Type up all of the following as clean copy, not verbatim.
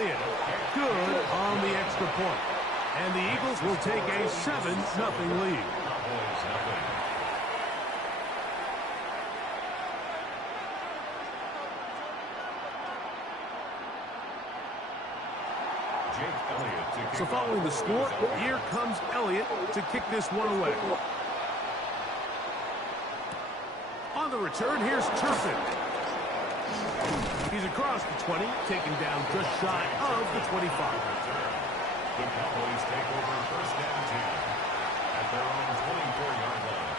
Elliott. Good on the extra point. And the Eagles will take a 7-0 lead. So following the score, here comes Elliott to kick this one away. On the return, here's Turpin. He's across the 20, taken down just shy of the 25. The Cowboys take over first and 10 at their own 24-yard line.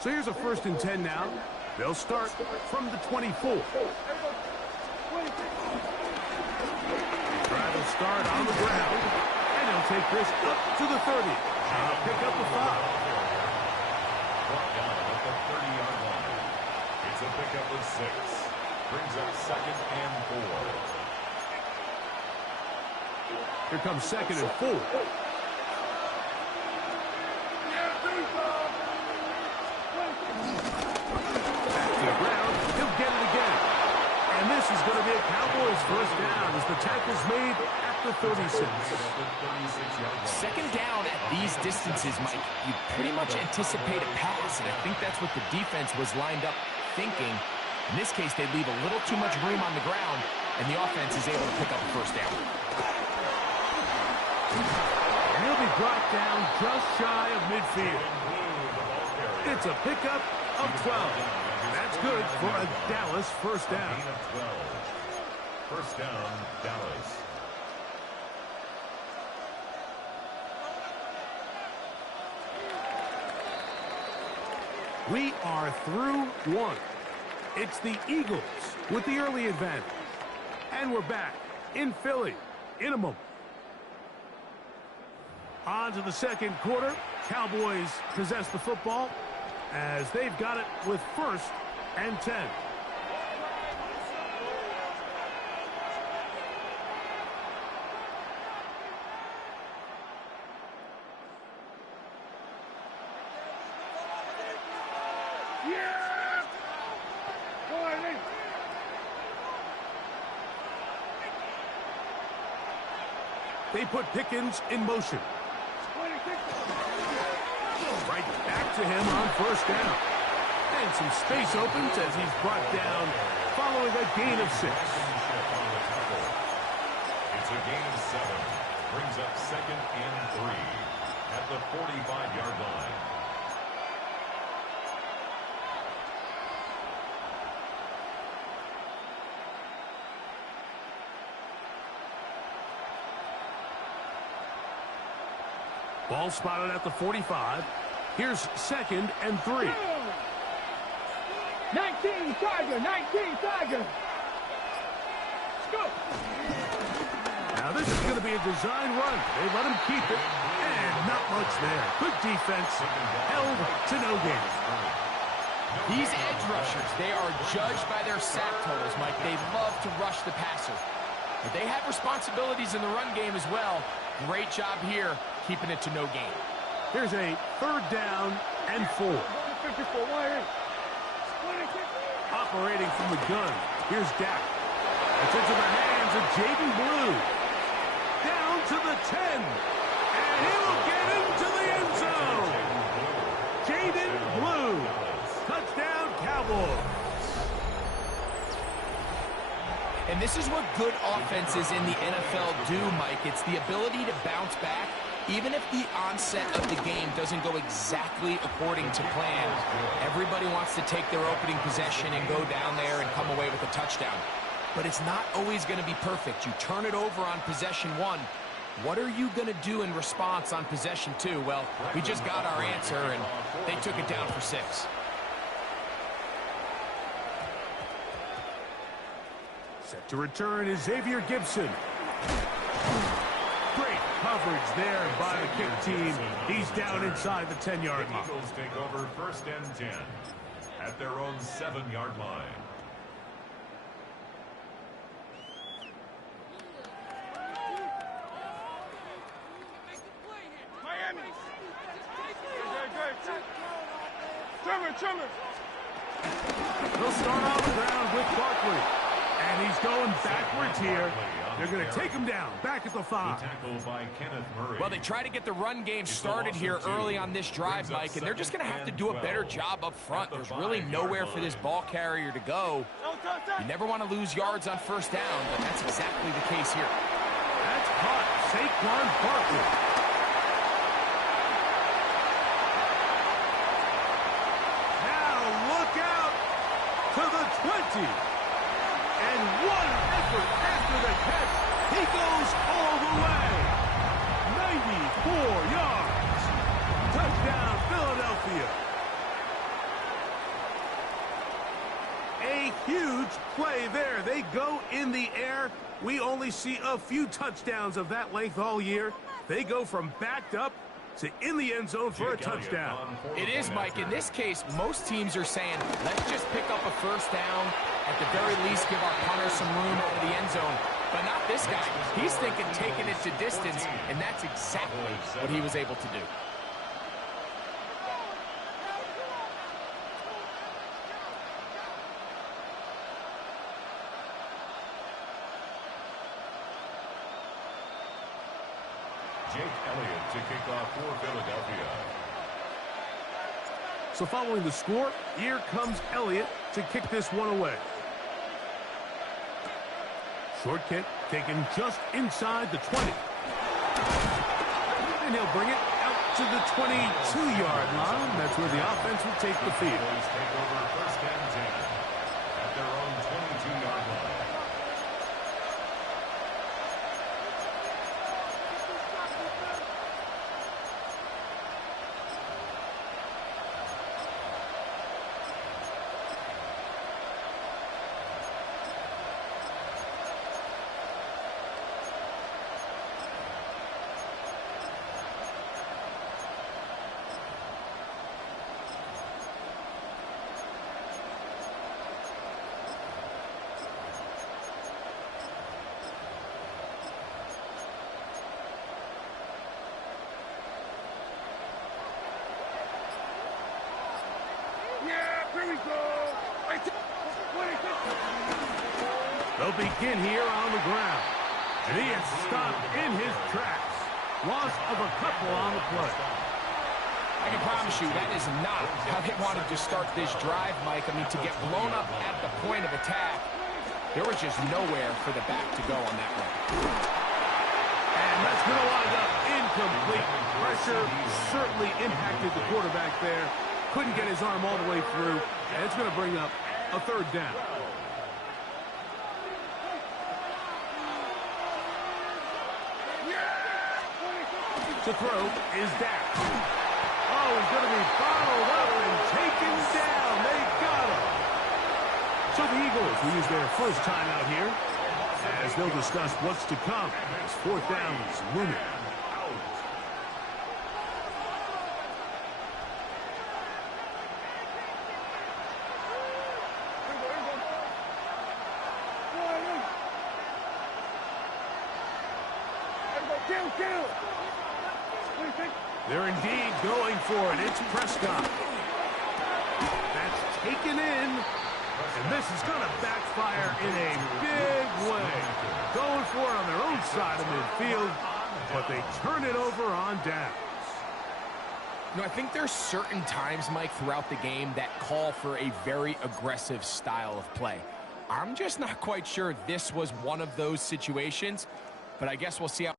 So here's a 1st and 10 now. They'll start from the 24. Drive will start on the ground. And they'll take this up to the 30. I'll pick up the 5. Brought down at the 30-yard line. It's a pickup of 6. Brings up 2nd and 4. Here comes 2nd and 4. This is going to be a Cowboys first down as the tackle's made at the 36. 2nd down at these distances, Mike, you pretty much anticipate a pass, and I think that's what the defense was lined up thinking. In this case, they leave a little too much room on the ground, and the offense is able to pick up a first down. And he'll be brought down just shy of midfield. It's a pickup of 12. That's good for a Dallas first down. First down, Dallas. We are through one. It's the Eagles with the early advantage. And we're back in Philly in a moment. On to the 2nd quarter. Cowboys possess the football as they've got it with 1st and 10. They put Pickens in motion. Right back to him on 1st down. And some space opens as he's brought down following a gain of 6. It's a gain of 7. Brings up 2nd and 3 at the 45-yard line. Ball spotted at the 45. Here's 2nd and 3. 19 Tiger, 19 Tiger. Let's go. Now this is going to be a design run. They let him keep it, and not much there. Good defense, held to no gain. These edge rushers, they are judged by their sack totals, Mike. They love to rush the passer. But they have responsibilities in the run game as well. Great job here, keeping it to no gain. Here's a 3rd down and 4. Operating from the gun, here's Dak. It's into the hands of Jaden Blue. Down to the 10. And he will get into the end zone. Jaden Blue. Touchdown, Cowboys. And this is what good offenses in the NFL do, Mike. It's the ability to bounce back, even if the onset of the game doesn't go exactly according to plan. Everybody wants to take their opening possession and go down there and come away with a touchdown. But it's not always going to be perfect. You turn it over on possession 1. What are you going to do in response on possession 2? Well, we just got our answer, and they took it down for 6. Set to return is Xavier Gibson. Great coverage there by the kick team. He's down inside the 10-yard line. The Eagles take over 1st and 10 at their own 7-yard line. They'll start on the ground with Barkley. And he's going backwards here. They're going to take him down, back at the 5. Well, they try to get the run game started here early on this drive, Mike, and they're just going to have to do a better job up front. There's really nowhere for this ball carrier to go. You never want to lose yards on first down, but that's exactly the case here. That's caught. Saquon Barkley. Now look out to the 20. And what an effort after the catch. He goes all the way. 94 yards. Touchdown, Philadelphia. A huge play there. They go in the air. We only see a few touchdowns of that length all year. They go from backed up to in the end zone for a touchdown. It is, Mike. In this case, most teams are saying, let's just pick up a first down. At the very least, give our punter some room out of the end zone. But not this guy. He's thinking taking it to distance, and that's exactly what he was able to do. Jake Elliott to kick off for Philadelphia. So following the score, here comes Elliott to kick this one away. Short kick taken just inside the 20. And he'll bring it out to the 22-yard line. That's where the offense will take the field. Take over first and 10 at their own 22-yard line. They'll begin here on the ground. And he is stopped in his tracks. Loss of a couple on the play. I can promise you that is not how they wanted to start this drive, Mike. I mean, to get blown up at the point of attack, there was just nowhere for the back to go on that one. And that's going to wind up incomplete. Pressure certainly impacted the quarterback there. Couldn't get his arm all the way through. And it's going to bring up a third down. To throw is Dak. Oh, he's going to be bottled up and taken down. They got him. So the Eagles will use their first time out here as they'll discuss what's to come as fourth downs looming. They're indeed going for it. It's Prescott. That's taken in. And this is going to backfire in a big way. Going for it on their own side of midfield, but they turn it over on downs. You know, I think there's certain times, Mike, throughout the game that call for a very aggressive style of play. I'm just not quite sure this was one of those situations, but I guess we'll see how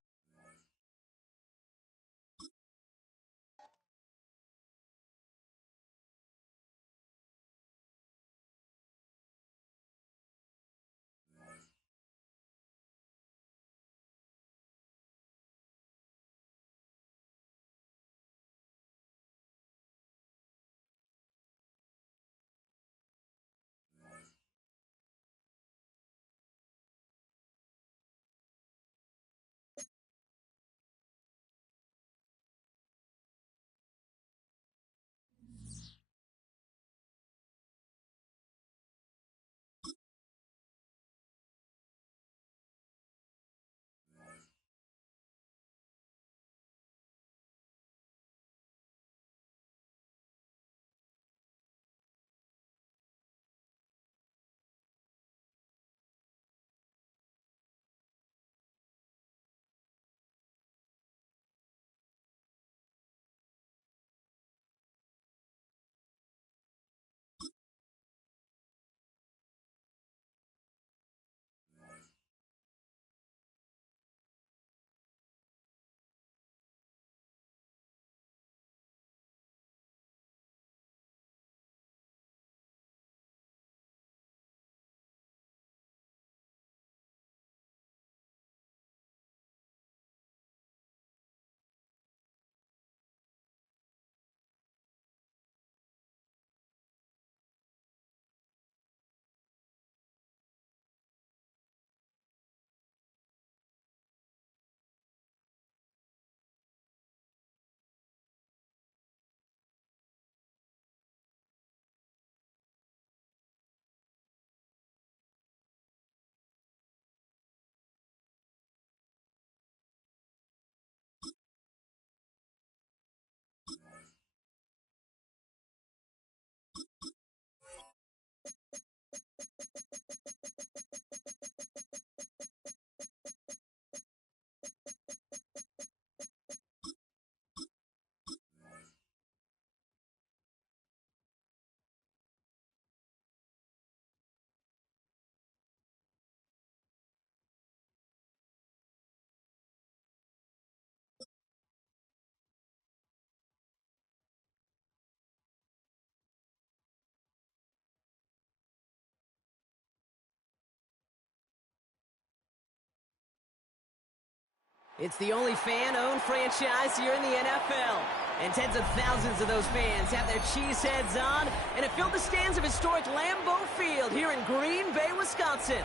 It's the only fan-owned franchise here in the NFL. And tens of thousands of those fans have their cheeseheads on, and it filled the stands of historic Lambeau Field here in Green Bay, Wisconsin.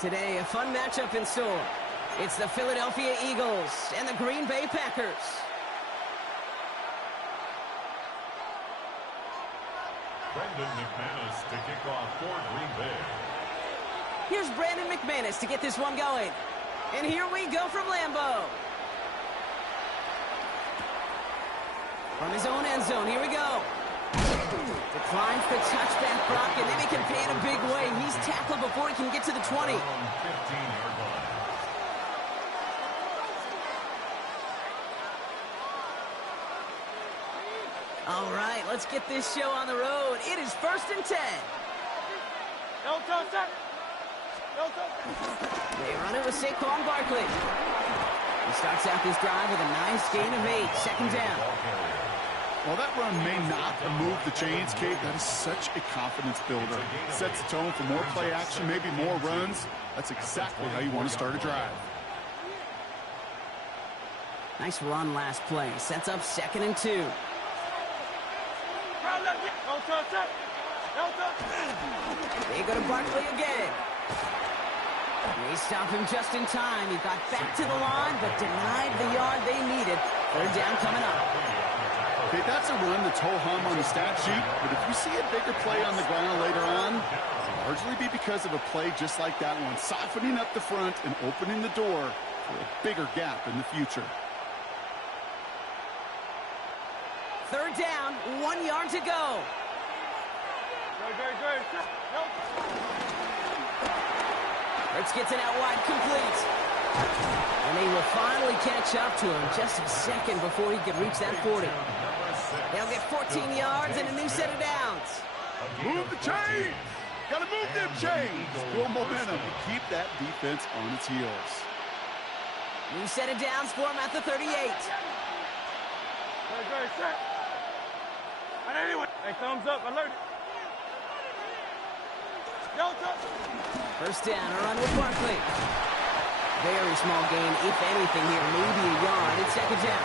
Today, a fun matchup in store. It's the Philadelphia Eagles and the Green Bay Packers. Brandon McManus to kick off for Green Bay. Here's Brandon McManus to get this one going. And here we go from Lambeau. From his own end zone, here we go. Declines the touchback block, and then he can pay in a big way. He's tackled before he can get to the 20. 15-yard line. All right, let's get this show on the road. It is 1st and 10. No touch, sir. No touch. They run it with Saquon Barkley. He starts out this drive with a nice gain of 8. 2nd down. Well, that run may not move the chains, Kate. That is such a confidence builder. Sets the tone for more play action, maybe more runs. That's exactly how you want to start a drive. Nice run last play. Sets up 2nd and 2. No touch, sir. No touch. They go to Barkley again. They stop him just in time. He got back to the line, but denied the yard they needed. 3rd down coming up. Okay, that's a run that's ho-hum on the stat sheet, but if you see a bigger play on the ground later on, it'll largely be because of a play just like that one, softening up the front and opening the door for a bigger gap in the future. 3rd down, 1 yard to go. Good. No. Hurts gets it out wide, complete. And they will finally catch up to him just a second before he could reach that 40. They'll get 14 yards and a new set of downs. Move the chains! Gotta move them chains! Build momentum and keep that defense on its heels. New set of downs for him at the 38. Good, sir. And anyway, hey, thumbs up, alert it. No touch. 1st down, a run with Barkley. Very small gain, if anything here, maybe a yard. It's 2nd down.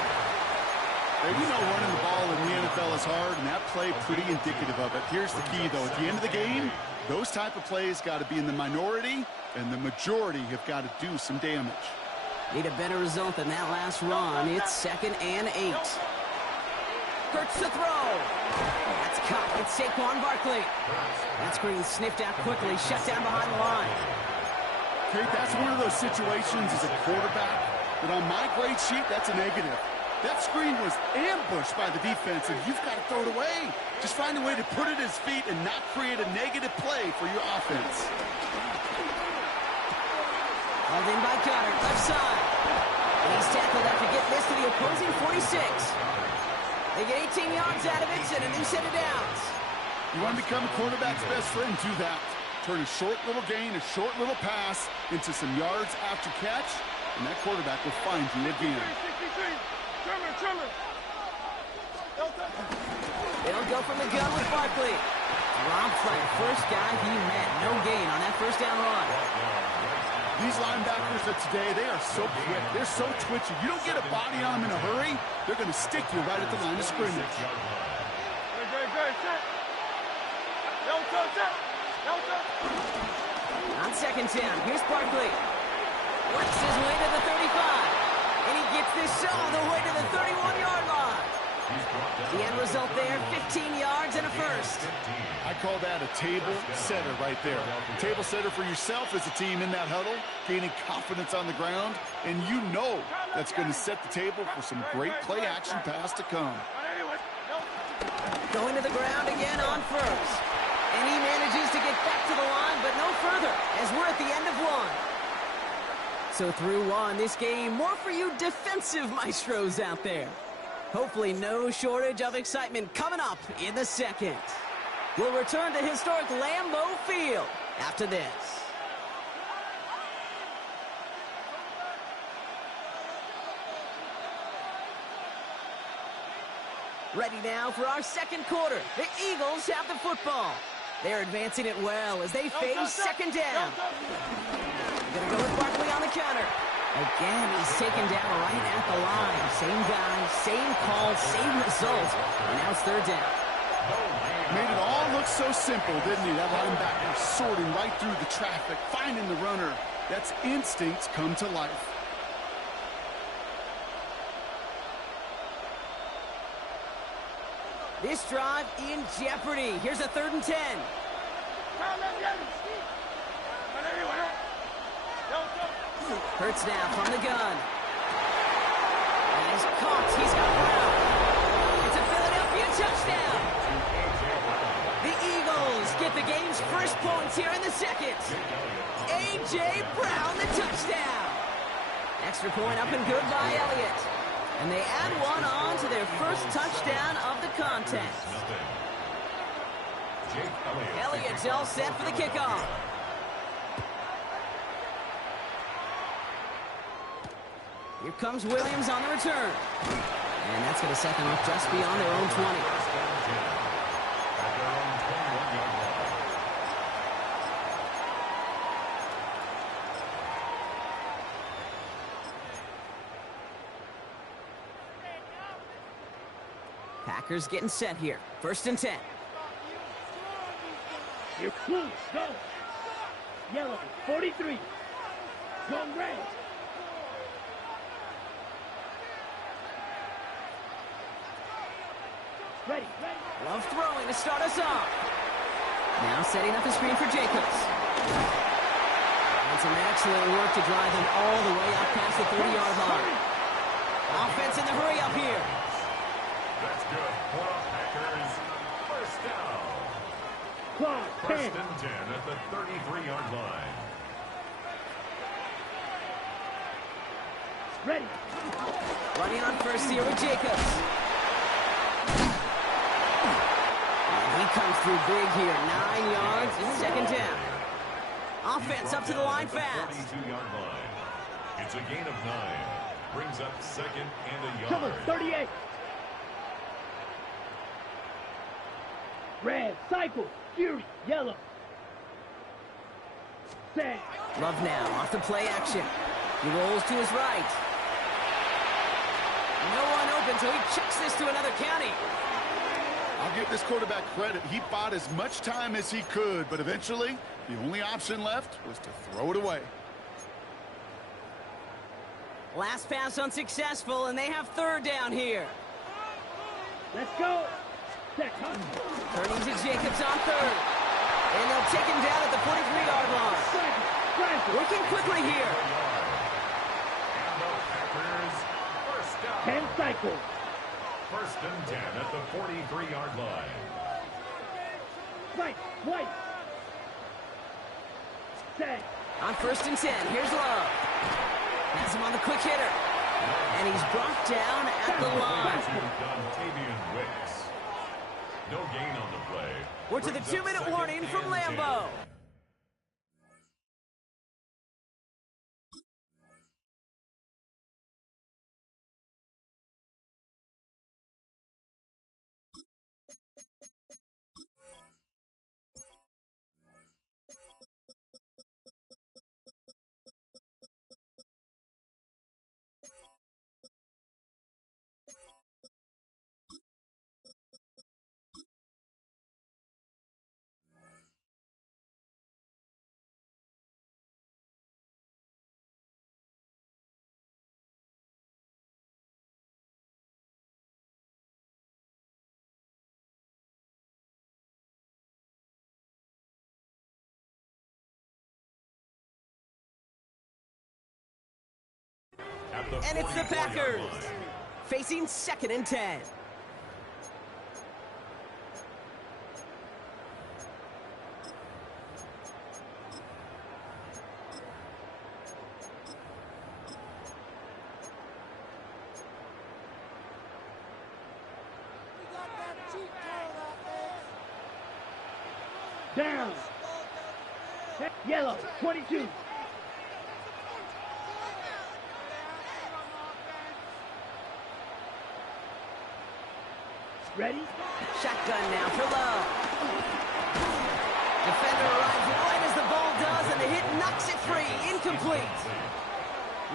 Hey, we know running the ball in the NFL is hard, and that play pretty indicative of it. Here's the key, though. At the end of the game, those type of plays got to be in the minority, and the majority have got to do some damage. Need a better result than that last run. It's 2nd and 8. Hurts to throw. That's caught. It's Saquon Barkley. That screen sniffed out quickly, shut down behind the line. Kate, that's one of those situations as a quarterback that on my grade sheet, that's a negative. That screen was ambushed by the defense, and you've got to throw it away. Just find a way to put it at his feet and not create a negative play for your offense. Hauled in by Goddard, left side. And he's tackled after getting this to the opposing 46. They get 18 yards out of it and a new set of downs. You want to become a quarterback's best friend, do that. Turn a short little gain, a short little pass into some yards after catch, and that quarterback will find you again. 63. Trimmer. No touch. They'll go from the gun with Barkley. Rob Flight, first guy he met. No gain on that 1st down run. These linebackers of today, they are so quick. They're so twitchy. You don't get a body on them in a hurry, they're going to stick you right at the line of scrimmage. Good, sir. No touch, sir. No touch. On 2nd down, here's Barkley. Works his way to the 35. And he gets this all the way to the 31-yard line. The end result there, 15 yards and a 1st. I call that a table setter right there. Table setter for yourself as a team in that huddle, gaining confidence on the ground, and you know that's going to set the table for some great play action pass to come. Going to the ground again on 1st. And he manages to get back to the line, but no further, as we're at the end of 1. So through 1, this game, more for you defensive maestros out there. Hopefully no shortage of excitement coming up in the 2nd. We'll return to historic Lambeau Field after this. Ready now for our 2nd quarter. The Eagles have the football. They're advancing it well as they face 2nd down. Gonna go with Barkley on the counter. Again, he's taken down right at the line. Same guy, same call, same result. And now it's third down. Made it all look so simple, didn't he? That linebacker sorting right through the traffic, finding the runner. That's instincts come to life. This drive in jeopardy. Here's a 3rd and 10. Hurts now from the gun. And he's caught. He's got Brown. It's a Philadelphia touchdown. The Eagles get the game's first points here in the second. A.J. Brown, the touchdown. Extra point up and good by Elliott. And they add one on to their first touchdown of the contest. Elliott's all set for the kickoff. Here comes Williams on the return. And that's going to set them up just beyond their own 20. Packers getting set here. 1st and 10. You're close. Go. Yellow, 43. Go red. Ready. Love throwing to start us off. Now setting up a screen for Jacobs. And some excellent work to drive them all the way up past the 30-yard line. Offense in the hurry up here. That's good for the Packers. First down. Clock, 10. 1st and 10 at the 33-yard line. Ready. Running on first here with Jacobs. And he comes through big here. 9 yards. It's 2nd down. Offense up to the line fast. 32-yard line. It's a gain of 9. Brings up 2nd and a Cover, yard. 38. Red, cycle, fury, yellow. Set. Love now off the play action. He rolls to his right. No one open, so he chucks this to another county. I'll give this quarterback credit. He bought as much time as he could, but eventually, the only option left was to throw it away. Last pass unsuccessful, and they have 3rd down here. Let's go. Set. Turning to Jacobs on 3rd. And they'll take him down at the 43-yard line. Working quickly here. And the Packers, first down. 10 cycle. 1st and 10 at the 43-yard line. Right, white. Set. On 1st and 10, here's Love. Has him on the quick hitter. And he's brought down at the line. Dontavian Wicks. No gain on the play. We're to the 2-minute warning from Lambeau. And it's the Packers facing 2nd and 10. Down. Yellow, 22. Ready? Shotgun now for Love. Defender arrives right as the ball does, and the hit knocks it free. Incomplete.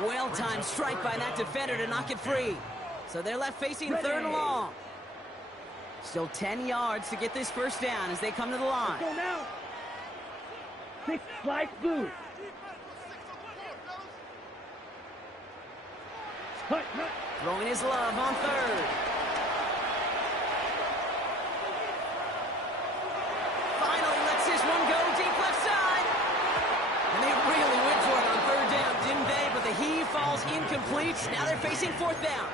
Well-timed strike by that defender to knock it free. So they're left facing third and long. Still 10 yards to get this first down as they come to the line. Go now. 6 flights blue. Hut. Throwing his love on third. Finally lets this one go deep left side. And they really went for it on third down, didn't they? But the heave falls incomplete. Now they're facing fourth down.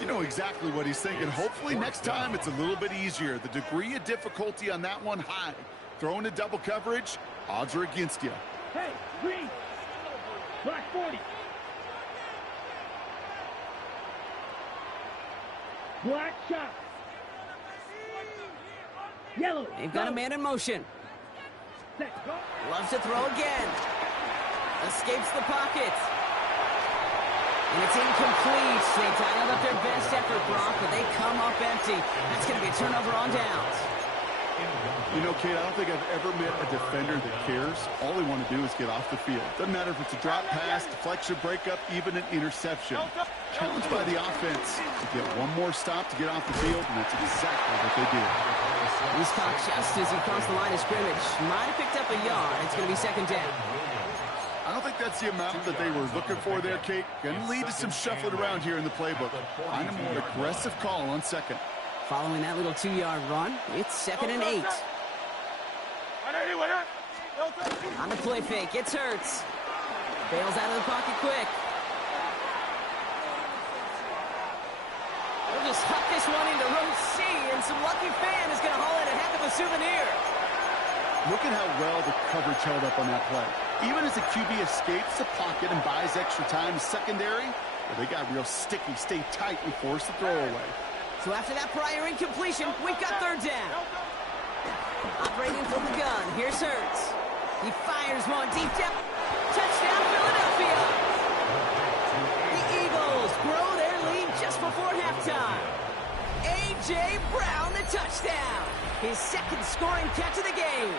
You know exactly what he's thinking. Hopefully next time it's a little bit easier. The degree of difficulty on that one high. Throwing to double coverage, odds are against you. Hey, green. Black 40. Black shot. Yellow. They've got a man in motion. Set, go. Loves to throw again. Escapes the pocket. And it's incomplete. They dialed up their best effort, Brock, but they come up empty. That's going to be a turnover on downs. You know, Kate, I don't think I've ever met a defender that cares. All they want to do is get off the field. Doesn't matter if it's a drop pass, deflection, breakup, even an interception. Challenged by the offense to get one more stop to get off the field, and that's exactly what they did. He's caught just as he crossed the line of scrimmage. Might have picked up a yard. It's going to be second down. I don't think that's the amount that they were looking for there, Kate. Going to lead to some shuffling around here in the playbook. Find a more aggressive call on second. Following that little 2-yard run, it's second and 8. On the play fake, it's Hurts. Bails out of the pocket quick. They'll just huck this one into row C, and some lucky fan is going to haul in a heck of a souvenir. Look at how well the coverage held up on that play. Even as the QB escapes the pocket and buys extra time in secondary, well, they got real sticky, stay tight, and force the throwaway. So after that prior incompletion, we've got third down. Operating from the gun, here's Hurts. He fires one deep down. Touchdown, Philadelphia! The Eagles grow their lead just before halftime. A.J. Brown, the touchdown. His second scoring catch of the game.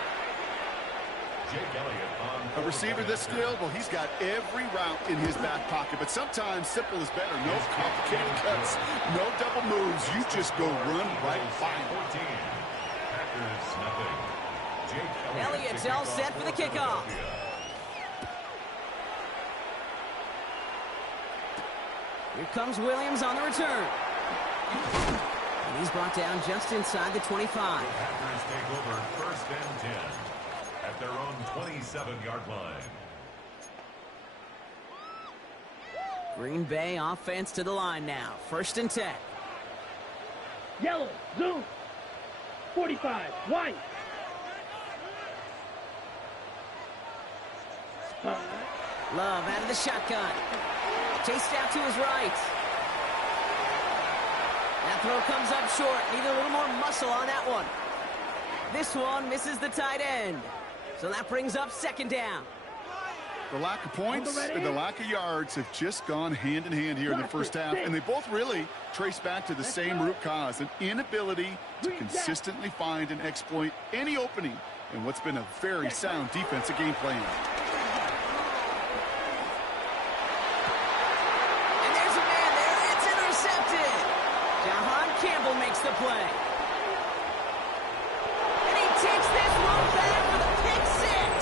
A receiver this skilled, well, he's got every route in his back pocket, but sometimes simple is better. No complicated cuts, no double moves. You just go run right by him. Elliott's all set for the kickoff. Here comes Williams on the return. And he's brought down just inside the 25. Packers take over first and 10 at their own 27-yard line. Green Bay offense to the line now. First and 10. Yellow. Zoom. 45. White. Love out of the shotgun. Chased out to his right. That throw comes up short. Need a little more muscle on that one. This one misses the tight end. So that brings up second down. The lack of points and the lack of yards have just gone hand in hand here in the first half, and they both really trace back to the same root cause, an inability to consistently find and exploit any opening in what's been a very sound defensive game plan. And there's a man there. It's intercepted. Jahan Campbell makes the play. And he takes this one back for the pick six.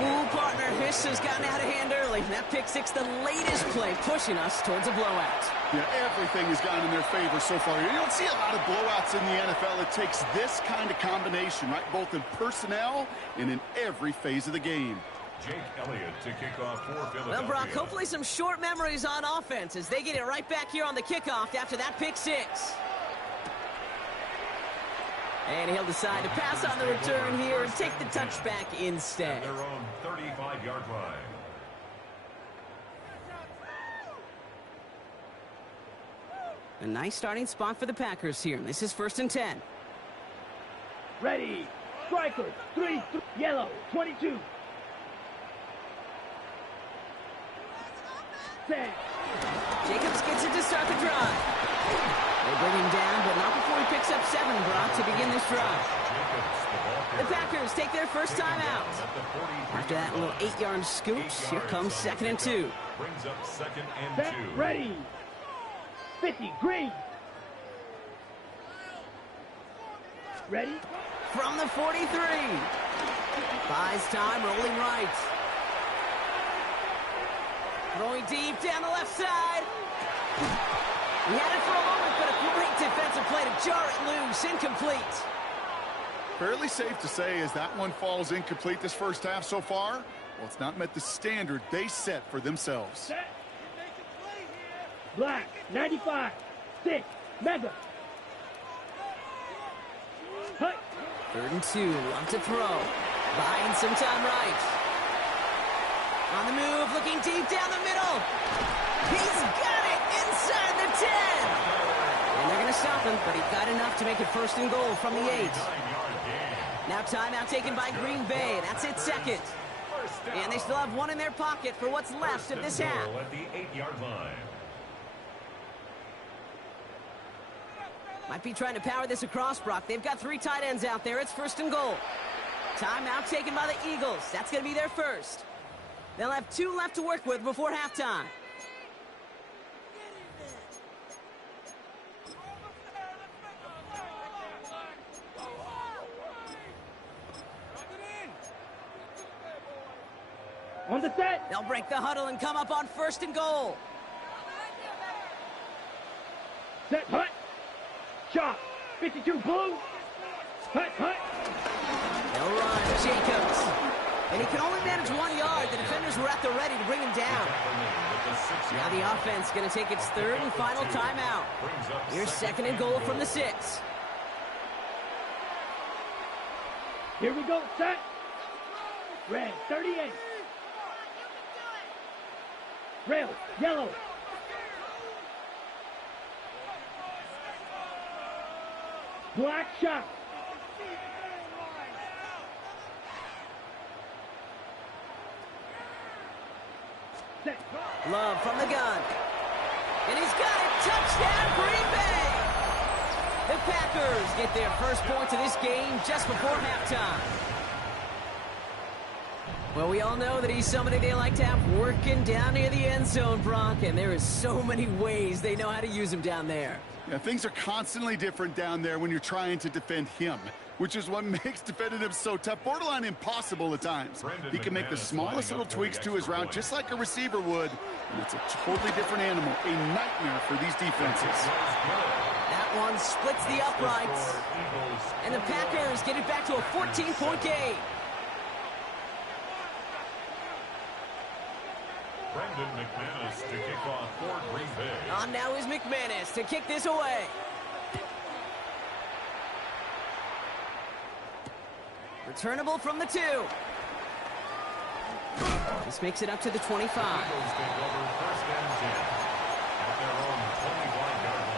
Ooh, partner, this has gotten out of hand early. That pick six, the latest play, pushing us towards a blowout. Yeah, everything has gone in their favor so far. You don't see a lot of blowouts in the NFL. It takes this kind of combination, right, both in personnel and in every phase of the game. Jake Elliott to kick off for Philadelphia. Well, Brock, hopefully some short memories on offense as they get it right back here on the kickoff after that pick six. And he'll decide to pass on the return here and take the touchback instead. At their own 35-yard line. A nice starting spot for the Packers here. This is first and 10. Ready. Strikers. 3. Yellow. 22. Set. Jacobs gets it to start the drive. They bring him down, but not before he picks up 7, Brock, to begin this drive. The Packers take their first time out. After that little 8-yard scooch, here comes 2nd and 2. Brings up 2nd and Set, 2. ready. 50, green. Ready? From the 43. Buys time, rolling right. Throwing deep down the left side. He had it for a moment, but a great defensive play to jar it loose. Incomplete. Fairly safe to say as that one falls incomplete this first half so far, well, it's not met the standard they set for themselves. Set. Black, 95. 6, mega. Hut. 3rd and 2, love to throw. Buying some time right. On the move, looking deep down the middle. He's got it inside the 10. And they're going to stop him, but he got enough to make it 1st and goal from the 8. Now timeout taken by Green Bay. That's it, 2nd. And they still have 1 in their pocket for what's left of this half. At the 8-yard line. Might be trying to power this across, Brock. They've got 3 tight ends out there. It's 1st and goal. Timeout taken by the Eagles. That's going to be their first. They'll have 2 left to work with before halftime. On the set. They'll break the huddle and come up on 1st and goal. Set, hut. Shot. 52, blue. Hut, hut. They'll run. Jacobs. And he can only manage 1 yard. The defenders were at the ready to bring him down. Now the offense going to take its 3rd and final timeout. Here's 2nd and goal from the 6. Here we go, set. Red, 38. Rail, yellow. Black shot. Set. Love from the gun. And he's got it. Touchdown, Green Bay. The Packers get their first points of this game just before halftime. Well, we all know that he's somebody they like to have working down near the end zone, Brock, and there is so many ways they know how to use him down there. Yeah, things are constantly different down there when you're trying to defend him, which is what makes defending him so tough, borderline impossible at times. He can make the smallest little tweaks to his route just like a receiver would, and it's a totally different animal, a nightmare for these defenses. That one splits the uprights, and the Packers get it back to a 14-point game. Brendan McManus to kick off for Green Bay. On now is McManus to kick this away. Returnable from the 2. This makes it up to the 25. Eagles take over 1st and 10 at their own 25-yard line.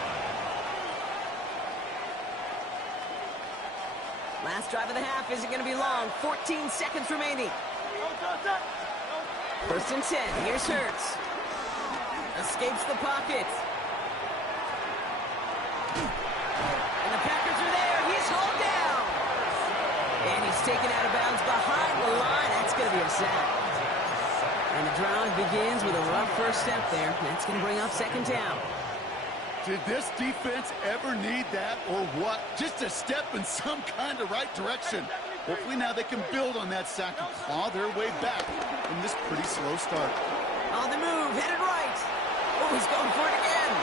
Last drive of the half isn't going to be long. 14 seconds remaining. 1st and 10. Here's Hurts. Escapes the pocket. And the Packers are there. He's hauled down. And he's taken out of bounds behind the line. That's going to be a sack. And the drive begins with a rough first step there. That's going to bring up 2nd down. Did this defense ever need that or what? Just a step in some kind of right direction. Hopefully now they can build on that sack and claw their way back from this pretty slow start. On the move, headed right. Oh, he's going for it again.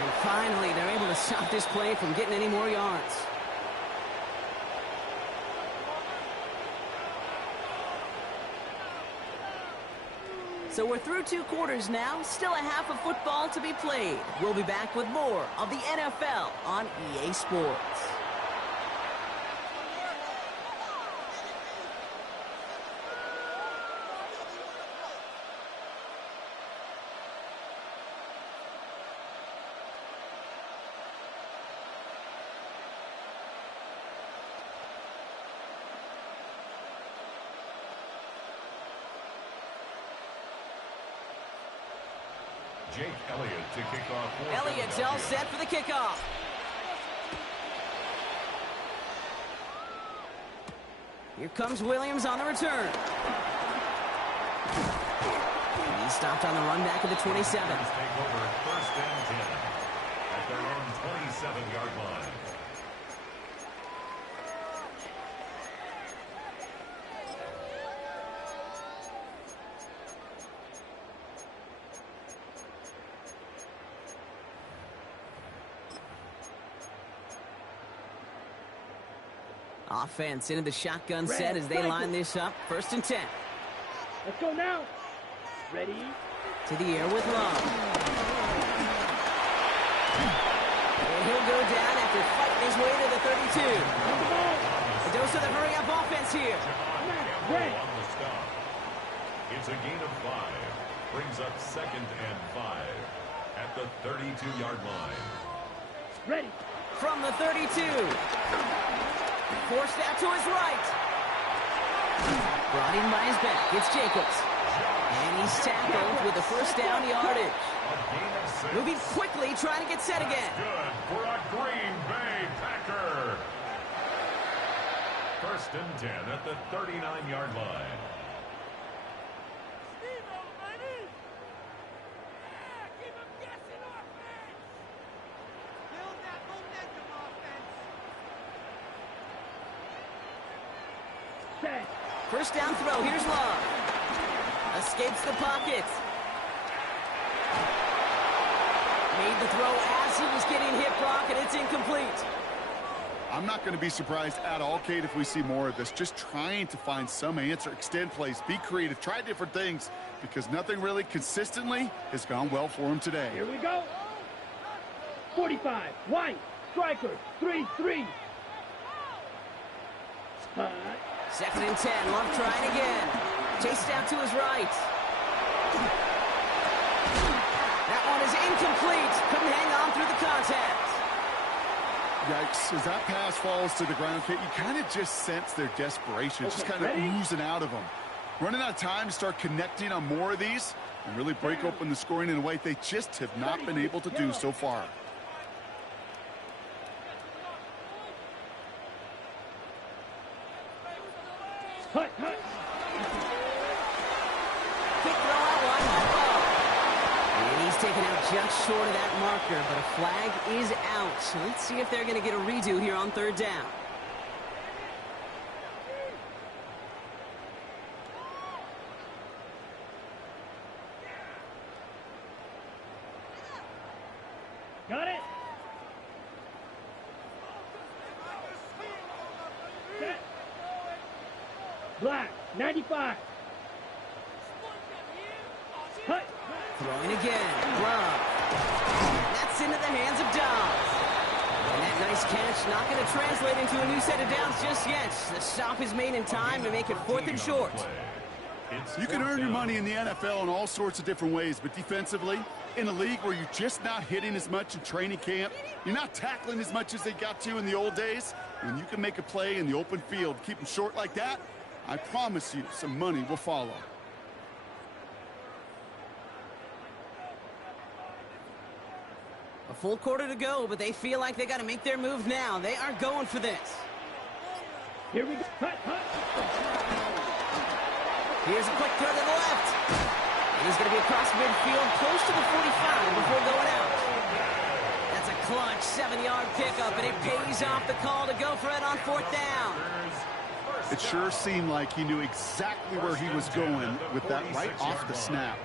And finally, they're able to stop this play from getting any more yards. So we're through 2 quarters now, still a half of football to be played. We'll be back with more of the NFL on EA Sports. Jake Elliott to kick off. Elliott's all set for the kickoff. Here comes Williams on the return. He's stopped on the run back at the 27. Take over 1st and 10 at their own 27-yard line. Offense into the shotgun set as they line this up. 1st and 10. Let's go now. Ready? To the air with Love. And he'll go down after fighting his way to the 32. A dose of the hurry-up offense here. Campbell on the stop. It's a gain of 5. Brings up 2nd and 5 at the 32-yard line. Ready. From the 32. Forced out to his right. Brought in by his back. It's Jacobs. And he's tackled with a 1st down yardage. A gain of 6. Moving quickly, trying to get set again. Good for a Green Bay Packer. 1st and 10 at the 39-yard line. Set. 1st down throw. Here's Love. Escapes the pocket. Made the throw as he was getting hit, Brock, and it's incomplete. I'm not going to be surprised at all, Kate, if we see more of this. Just trying to find some answer, extend plays, be creative, try different things, because nothing really consistently has gone well for him today. Here we go. 45. White. Striker. 3-3. Spot. 2nd and 10. Love trying again. Chased out to his right. That one is incomplete. Couldn't hang on through the contact. Yikes. As that pass falls to the ground, Kate, you kind of just sense their desperation. It's just kind of ready? oozing out of them. Running out of time to start connecting on more of these and really break open the scoring in a way they just have not been able to do so far. Hut, hut. Quick throw out one. And he's taken out just short of that marker, but a flag is out. So let's see if they're going to get a redo here on 3rd down. Got it. Set. Black. 95. Hut. Throwing again. Love. That's into the hands of Dobbs. And that nice catch not going to translate into a new set of downs just yet. The stop is made in time to make it 4th and short. You can earn your money in the NFL in all sorts of different ways, but defensively, in a league where you're just not hitting as much in training camp, you're not tackling as much as they got to in the old days, when you can make a play in the open field, keep them short like that, I promise you some money will follow. A full quarter to go, but they feel like they got to make their move now. They are going for this. Here we go. Hut, hut. Here's a quick throw to the left. And he's going to be across midfield, close to the 45 before going out. That's a clutch 7-yard pickup, and it pays off the call to go for it on 4th down. It sure seemed like he knew exactly where he was going with that right off the snap.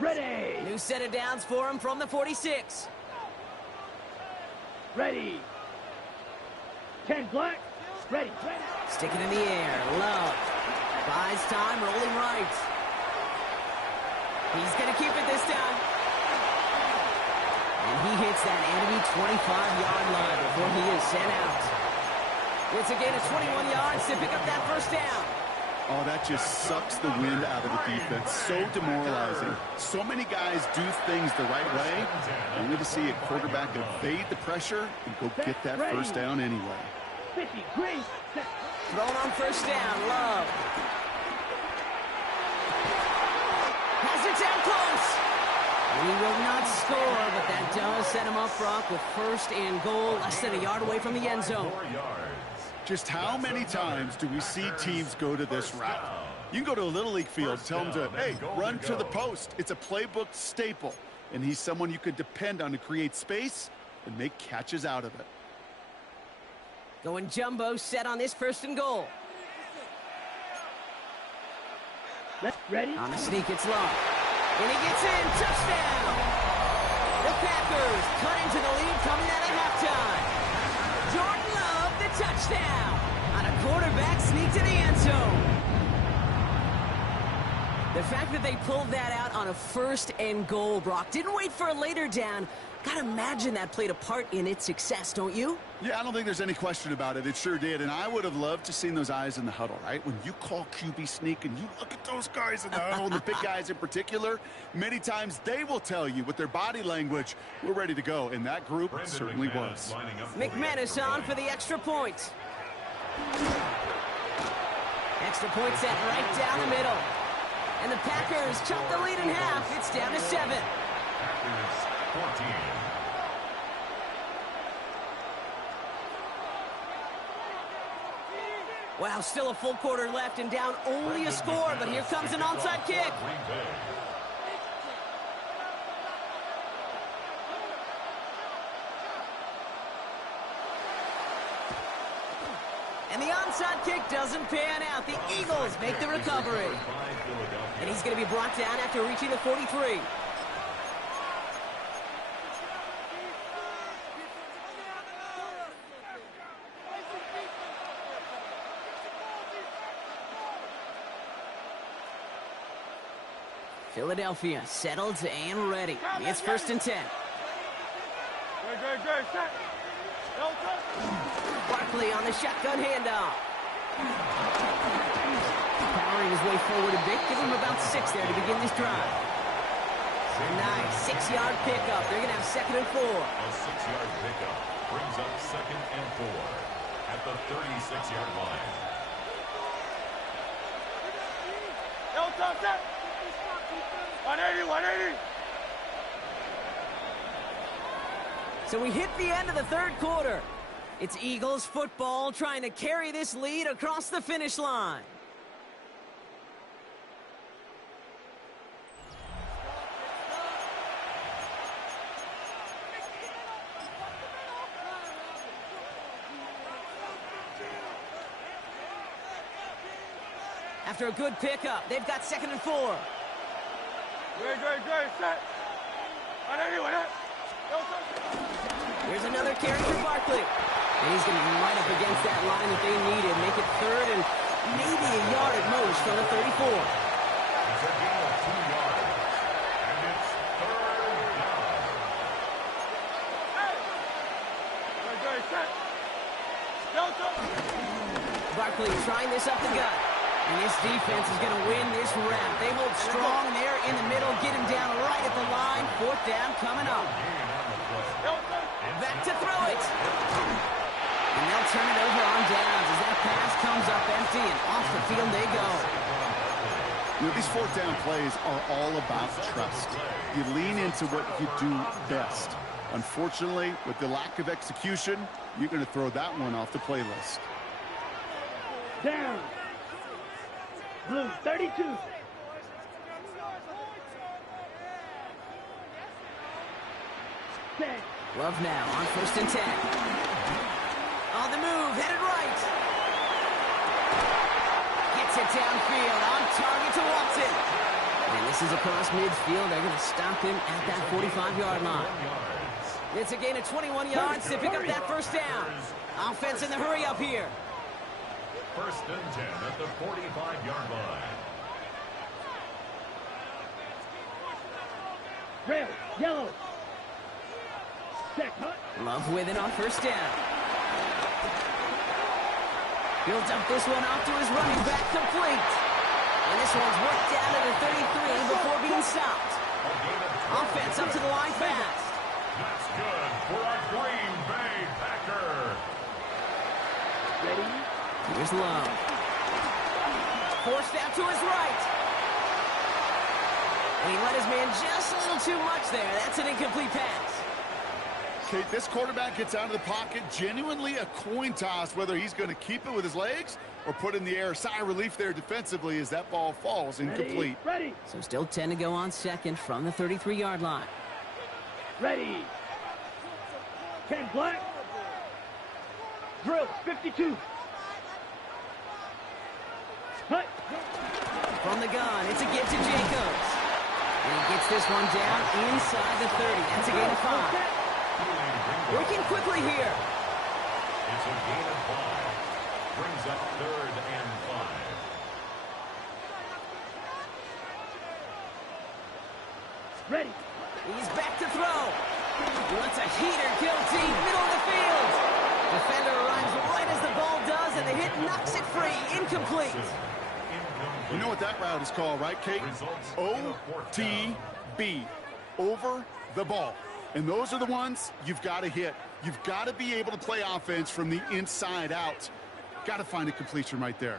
Ready. New set of downs for him from the 46. Ready. 10 black. Ready. Ready. Stick it in the air. Love. Buys time, rolling right. He's going to keep it this time. And he hits that enemy 25-yard line before he is sent out. It's a gain of 21 yards to pick up that 1st down. Oh, that just sucks the wind out of the defense. So demoralizing. So many guys do things the right way, only to see a quarterback evade the pressure and go get that 1st down anyway. 50. Green. Set. Thrown on 1st down. Love. Has it down. He will not score, but that does set him up, Brock, with first and goal, less than a yard away from the end zone. 4 yards. Just how many times do we see teams go to this route? You can go to a Little League field, tell them to, hey, run to the post. It's a playbook staple, and he's someone you could depend on to create space and make catches out of it. Going jumbo set on this first and goal. Ready? On the sneak, it's long. And he gets in. Touchdown! The Packers cut into the lead coming out of halftime. Jordan Love, the touchdown. On a quarterback sneak to the end zone. The fact that they pulled that out on a first and goal, Brock, didn't wait for a later down. Gotta imagine that played a part in its success, don't you? Yeah, I don't think there's any question about it. It sure did, and I would have loved to seen those eyes in the huddle, right? When you call QB sneak and you look at those guys in the huddle, and the big guys in particular, many times they will tell you with their body language, we're ready to go, and that group certainly was. McManus on for the extra point. Extra point set right down the middle. And the Packers chop the lead in half. It's down to 7. Packers 14. Wow, still a full quarter left and down only a score, but here comes an onside kick. And the onside kick doesn't pan out. The Eagles make the recovery. And he's going to be brought down after reaching the 43. Philadelphia settled and ready. It's first and 10. Good, set. Barkley on the shotgun handoff. Powering his way forward a bit. Give him about 6 there to begin this drive. Nice 6-yard pickup. They're going to have 2nd and 4. A 6-yard pickup brings up 2nd and 4 at the 36-yard line. Set. 180. So we hit the end of the third quarter. It's Eagles football trying to carry this lead across the finish line. After a good pickup, they've got 2nd and 4. Good, set. 180. Here's another carry for Barkley. And he's going to be right up against that line that they needed. Make it 3rd and maybe a yard at most from the 34. It's a gain of 2 yards. And it's 3rd down. Good, set. Barkley trying this up the gut. And this defense is going to win this round. They hold strong there in the middle. Get him down right at the line. 4th down coming up. Back to throw it. And they'll turn it over on downs as that pass comes up empty and off the field they go. You know, these 4th down plays are all about trust. You lean into what you do best. Unfortunately, with the lack of execution, you're going to throw that one off the playlist. Down. Blue, 32. Set. Love now on 1st and 10. On the move, headed right. Gets it downfield, on target to Watson. And this is across midfield. They're going to stop him at that 45-yard line. It's a gain of 21 yards to pick up that first down. Offense in the hurry up here. 1st and 10 at the 45-yard line. Red, yellow. Set, cut. Love with it on 1st down. He'll dump this one off to his running back, complete. And this one's worked down to the 33 before being stopped. Offense up to the line fast. That's good for a Green Bay Packer. Ready? Here's Love. Forced out to his right. And he let his man just a little too much there. That's an incomplete pass. Kate, this quarterback gets out of the pocket, genuinely a coin toss whether he's going to keep it with his legs or put in the air. Sigh of relief there defensively as that ball falls incomplete. Ready. So still 10 to go on second from the 33-yard line. Ready. 10 black. Drill. 52. Hut. From the gun, it's a give to Jacobs. And he gets this one down inside the 30. That's a gain of 5. Working quickly here. It's a gain of 5. Brings up 3rd and 5. Ready. He's back to throw. He lets a heater kill deep, middle of the field. Defender arrives right as the ball does, and the hit knocks it free. Incomplete. You know what that route is called, right, Kate? OTB. Over the ball. And those are the ones you've got to hit. You've got to be able to play offense from the inside out. Got to find a completion right there.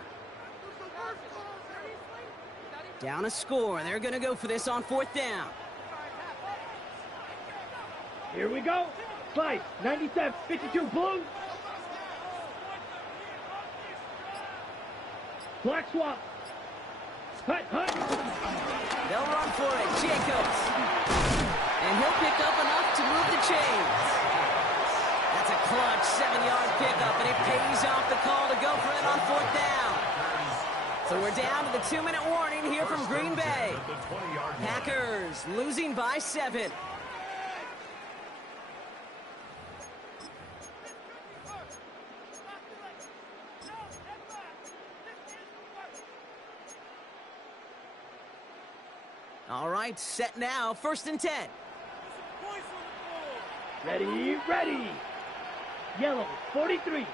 Down a score. They're going to go for this on 4th down. Here we go. Slice. 97. 52 blue. Black swap. Hut, hut. They'll run for it. Jacobs. And he'll pick up enough to move the chains. That's a clutch 7-yard pickup, and it pays off the call to go for it on 4th down. So we're down to the 2-minute warning here from Green Bay. Packers losing by 7. All right, set now, 1st and 10. Ready, ready. Yellow, 43.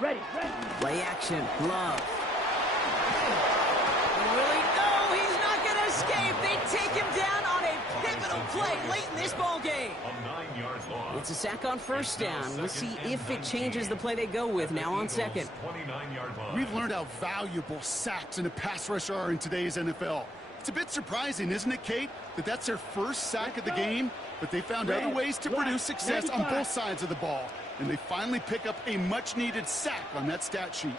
Ready, ready. Play action, Love. Really? No, he's not going to escape. They take him down on a pivotal play late in this ball game. A 9-yard loss. It's a sack on 1st down. We'll see if it changes the play they go with now on 2nd. 29-yard line. We've learned how valuable sacks in a pass rush are in today's NFL. It's a bit surprising, isn't it, Kate, that that's their first sack of the game, but they found other ways to produce success on both sides of the ball, and they finally pick up a much-needed sack on that stat sheet.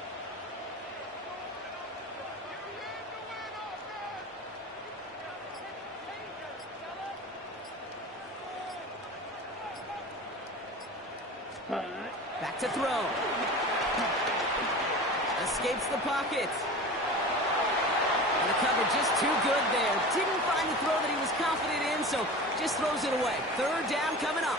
Back to throw. Escapes the pocket. And the cover just too good there. Didn't find the throw that he was confident in, so just throws it away. 3rd down coming up.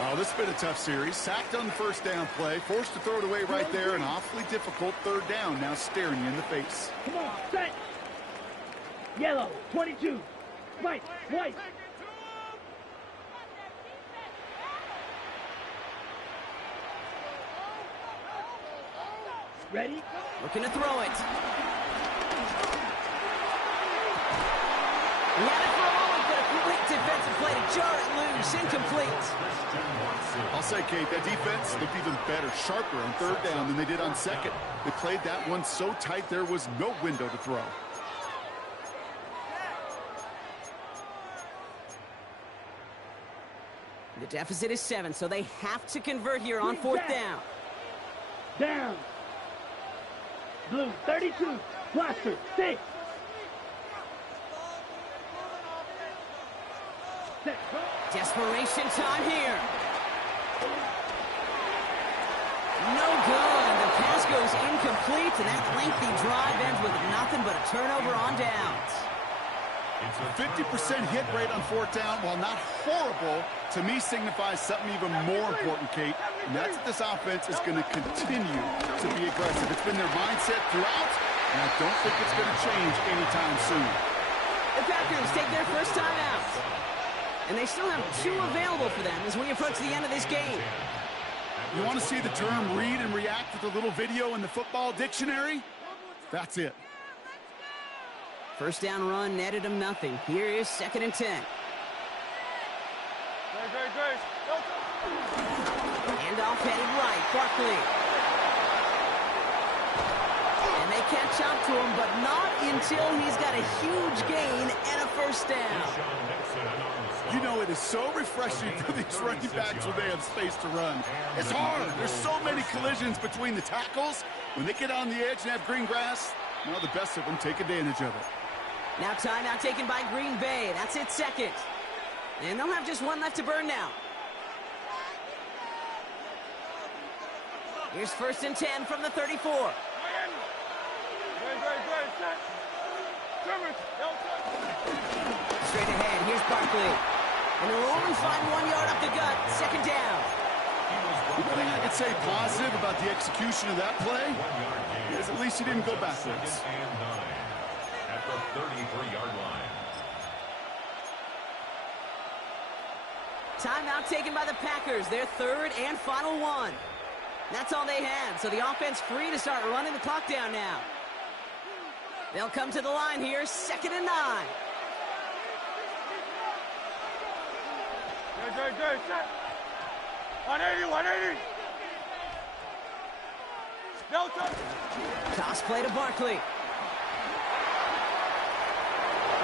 Well, this has been a tough series. Sacked on the 1st down play, forced to throw it away right there, an awfully difficult 3rd down now staring you in the face. Come on, set. Yellow, 22. White, white. Ready? Looking to throw it. He had it for a moment, but a great defensive play to jar it loose. Incomplete. I'll say, Kate, that defense looked even better, sharper on 3rd down than they did on 2nd. They played that one so tight there was no window to throw. The deficit is 7, so they have to convert here on 4th down. Down. Blue, 32. Blaster, 6. Set. Desperation time here. No good. The pass goes incomplete, and that lengthy drive ends with nothing but a turnover on downs. It's a 50% hit rate on 4th down, while not horrible, to me signifies something even more important, Kate. And that's that this offense is going to continue to be aggressive. It's been their mindset throughout, and I don't think it's going to change anytime soon. The Packers take their first time out. And they still have 2 available for them as we approach the end of this game. You want to see the term read and react with a little video in the football dictionary? That's it. First down run netted him nothing. Here is 2nd and 10. Handoff headed right. Barkley. And they catch chop to him, but not until he's got a huge gain and a first down. You know, it is so refreshing for these running backs when they have space to run. It's hard. There's so many collisions between the tackles. When they get on the edge and have green grass, now the best of them take advantage of it. Now timeout taken by Green Bay. That's its second. And they'll have just one left to burn now. Here's 1st and 10 from the 34. Straight ahead, here's Barkley. And they'll only find 1 yard up the gut, 2nd down. One thing I could say positive about the execution of that play is at least he didn't go backwards. At the 33-yard line. Timeout taken by the Packers, their 3rd and final one. That's all they had, so the offense free to start running the clock down now. They'll come to the line here, 2nd and 9. Good. Set. 180. Delta. Toss play to Barkley.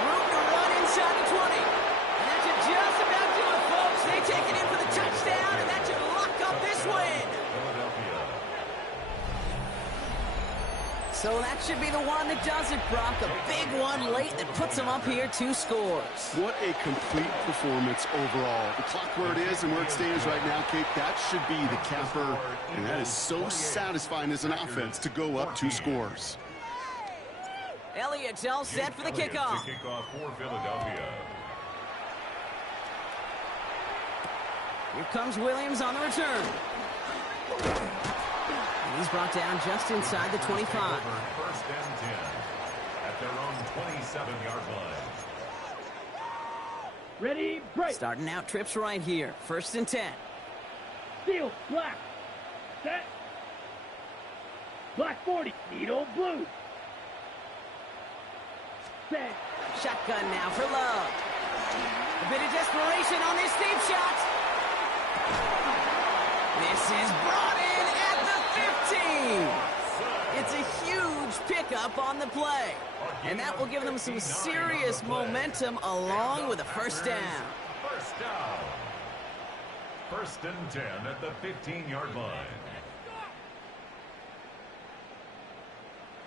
Room to run inside the 20. And that should just about do it, folks. They take it in for the touchdown, and that should lock up this win. So that should be the one that does it, Brock. A big one late that puts them up here 2 scores. What a complete performance overall. The clock where it is and where it stands right now, Kate, that should be the capper. And that is so satisfying as an offense to go up 2 scores. Elliott's all set for the kickoff. Kickoff for Philadelphia. Here comes Williams on the return. And he's brought down just inside the 25. 1st and 10 at their own 27-yard line. Ready, break. Starting out trips right here. 1st and 10. Steel, black. Set. Black 40. Needle, blue. Set. Shotgun now for Love. A bit of desperation on this deep shot. This is brought in at the 15. It's a huge pickup on the play. And that will give them some serious momentum along with a first down. First down. 1st and 10 at the 15-yard line.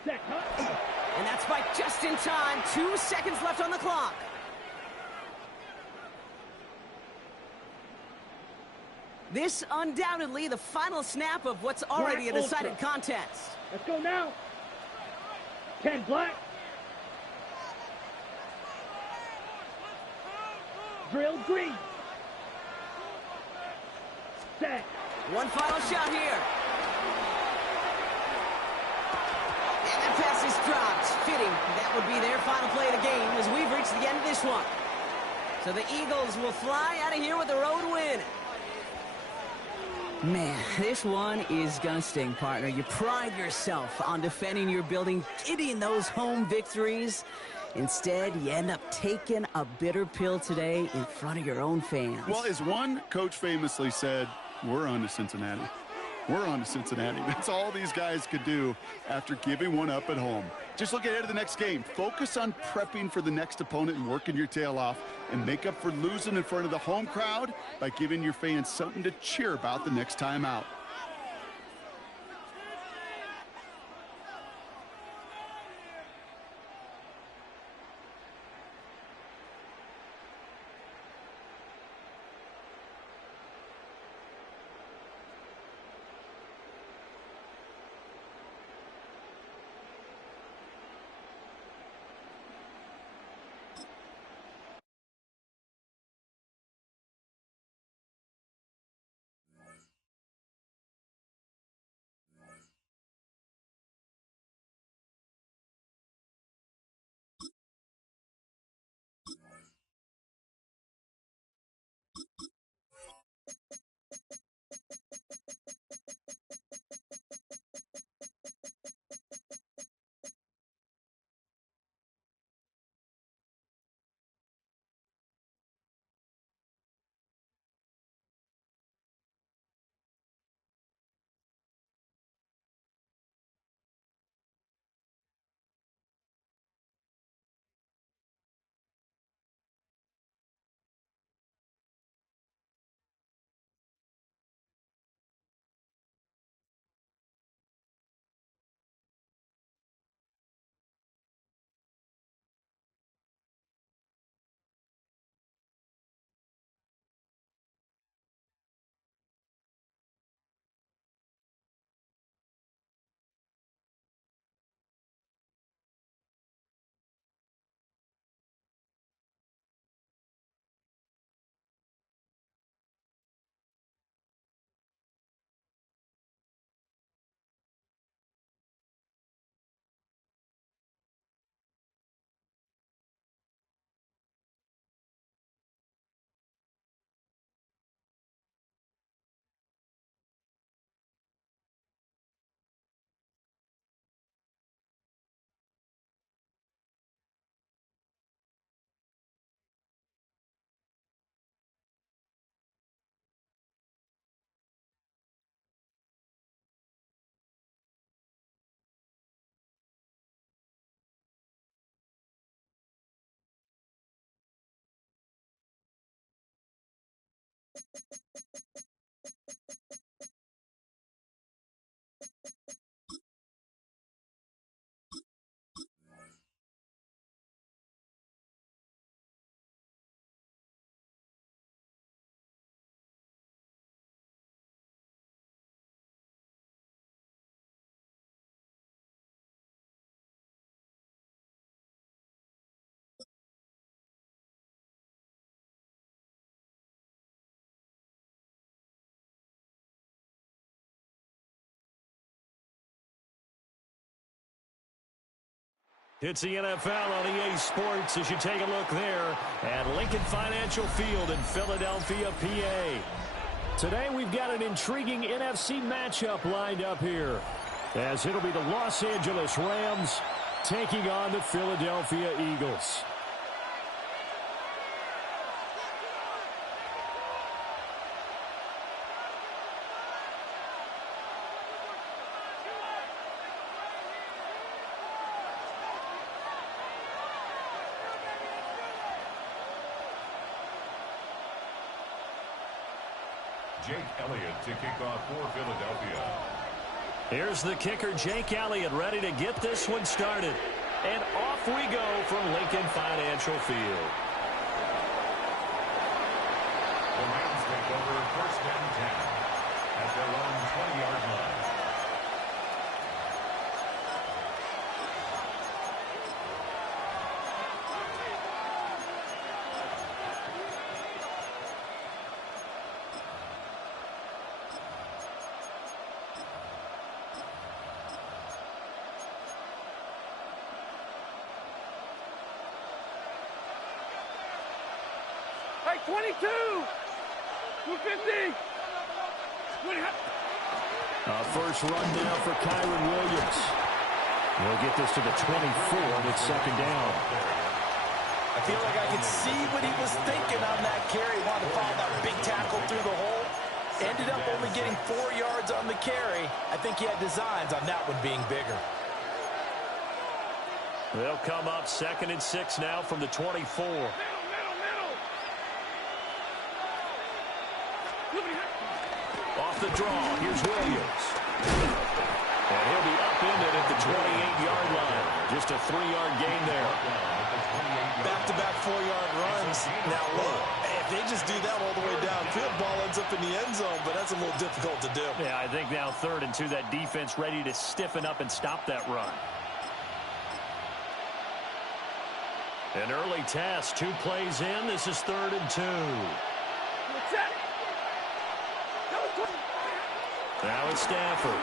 Set. Cut. And that's by just in time. 2 seconds left on the clock. This undoubtedly the final snap of what's already a decided contest. Let's go now. 10 black. Drill green. Set. One final shot here. And that pass is dropped. Fitting. That would be their final play of the game as we've reached the end of this one. So the Eagles will fly out of here with a road win. Man, this one is gonna sting, partner. You pride yourself on defending your building, getting those home victories. Instead, you end up taking a bitter pill today in front of your own fans. Well, as one coach famously said, we're on to Cincinnati. We're on to Cincinnati. That's all these guys could do after giving one up at home. Just look ahead to the next game. Focus on prepping for the next opponent and working your tail off, and make up for losing in front of the home crowd by giving your fans something to cheer about the next time out. It's the NFL on EA Sports as you take a look there at Lincoln Financial Field in Philadelphia, PA. Today we've got an intriguing NFC matchup lined up here, as it'll be the Los Angeles Rams taking on the Philadelphia Eagles. Jake Elliott to kick off for Philadelphia. Here's the kicker, Jake Elliott, ready to get this one started. And off we go from Lincoln Financial Field. The Rams take over first and 10 at their own 20-yard line. Hey, 22! 250! First run now for Kyren Williams. He'll get this to the 24, and it's second down. I feel like I could see what he was thinking on that carry. Wanted to follow that big tackle through the hole. Ended up only getting 4 yards on the carry. I think he had designs on that one being bigger. They'll come up 2nd and 6 now from the 24. Off the draw, here's Williams. And he'll be upended at the 28-yard line. Just a 3-yard gain there. Back-to-back 4-yard runs. Now, look, if they just do that all the way downfield, ball ends up in the end zone, but that's a little difficult to do. Yeah, I think now 3rd and 2, that defense ready to stiffen up and stop that run. An early test, 2 plays in. This is 3rd and 2. Now it's Stafford.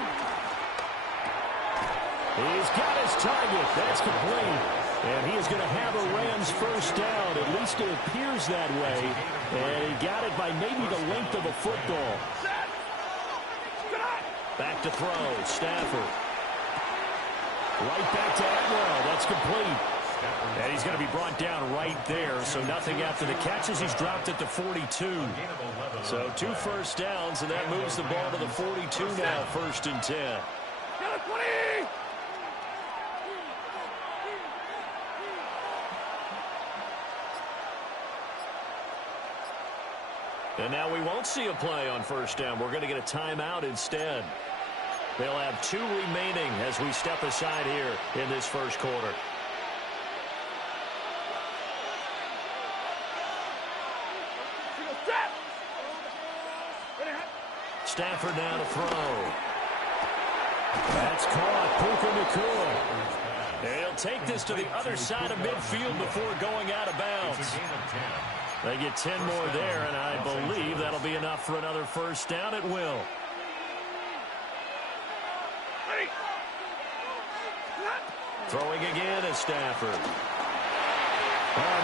He's got his target. That's complete. And he is going to have a Rams first down. At least it appears that way. And he got it by maybe the length of a football. Back to throw. Stafford. Right back to Atwell. That's complete. And he's going to be brought down right there. So nothing after the catches. He's dropped it to 42. So 2 first downs, and that moves the ball to the 42 now, 1st and 10. And now we won't see a play on 1st down. We're going to get a timeout instead. They'll have 2 remaining as we step aside here in this first quarter. Stafford now to throw. That's caught. Puka Nacua. They'll take this to the other side of midfield before going out of bounds. They get 10 more there, and I believe that'll be enough for another first down. It will. Throwing again is Stafford.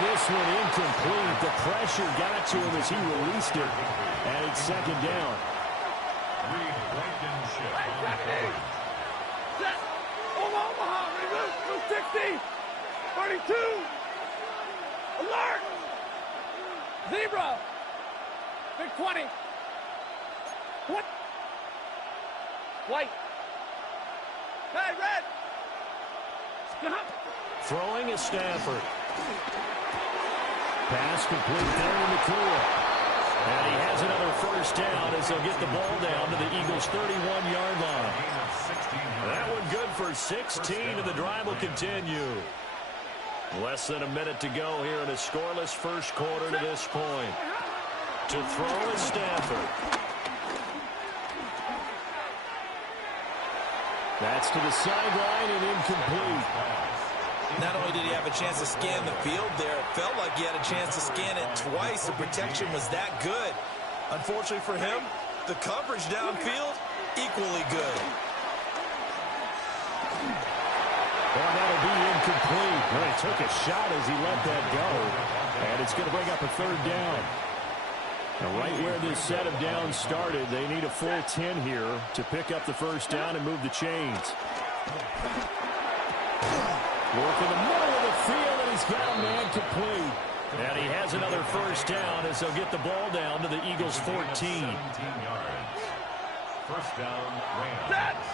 This one incomplete. The pressure got to him as he released it. And it's 2nd down. Omaha, 260, 32, alert, zebra, big 20, what, white, hey, red, stop. Throwing is Stafford. Pass complete there in the clear. And he has another first down as they'll get the ball down to the Eagles' 31-yard line. That one good for 16, and the drive will continue. Less than a minute to go here in a scoreless first quarter to this point. To throw is Stafford. That's to the sideline and incomplete. Not only did he have a chance to scan the field there, it felt like he had a chance to scan it twice. The protection was that good. Unfortunately for him, the coverage downfield, equally good. Well, that'll be incomplete. Well, he took a shot as he let that go. And it's going to bring up a third down. Now, right where this set of downs started, they need a full 10 here to pick up the first down and move the chains. Work in the middle of the field, and he's got a man complete. And he has another first down as they'll get the ball down to the Eagles' 14. 17 yards. First down, Rams. That's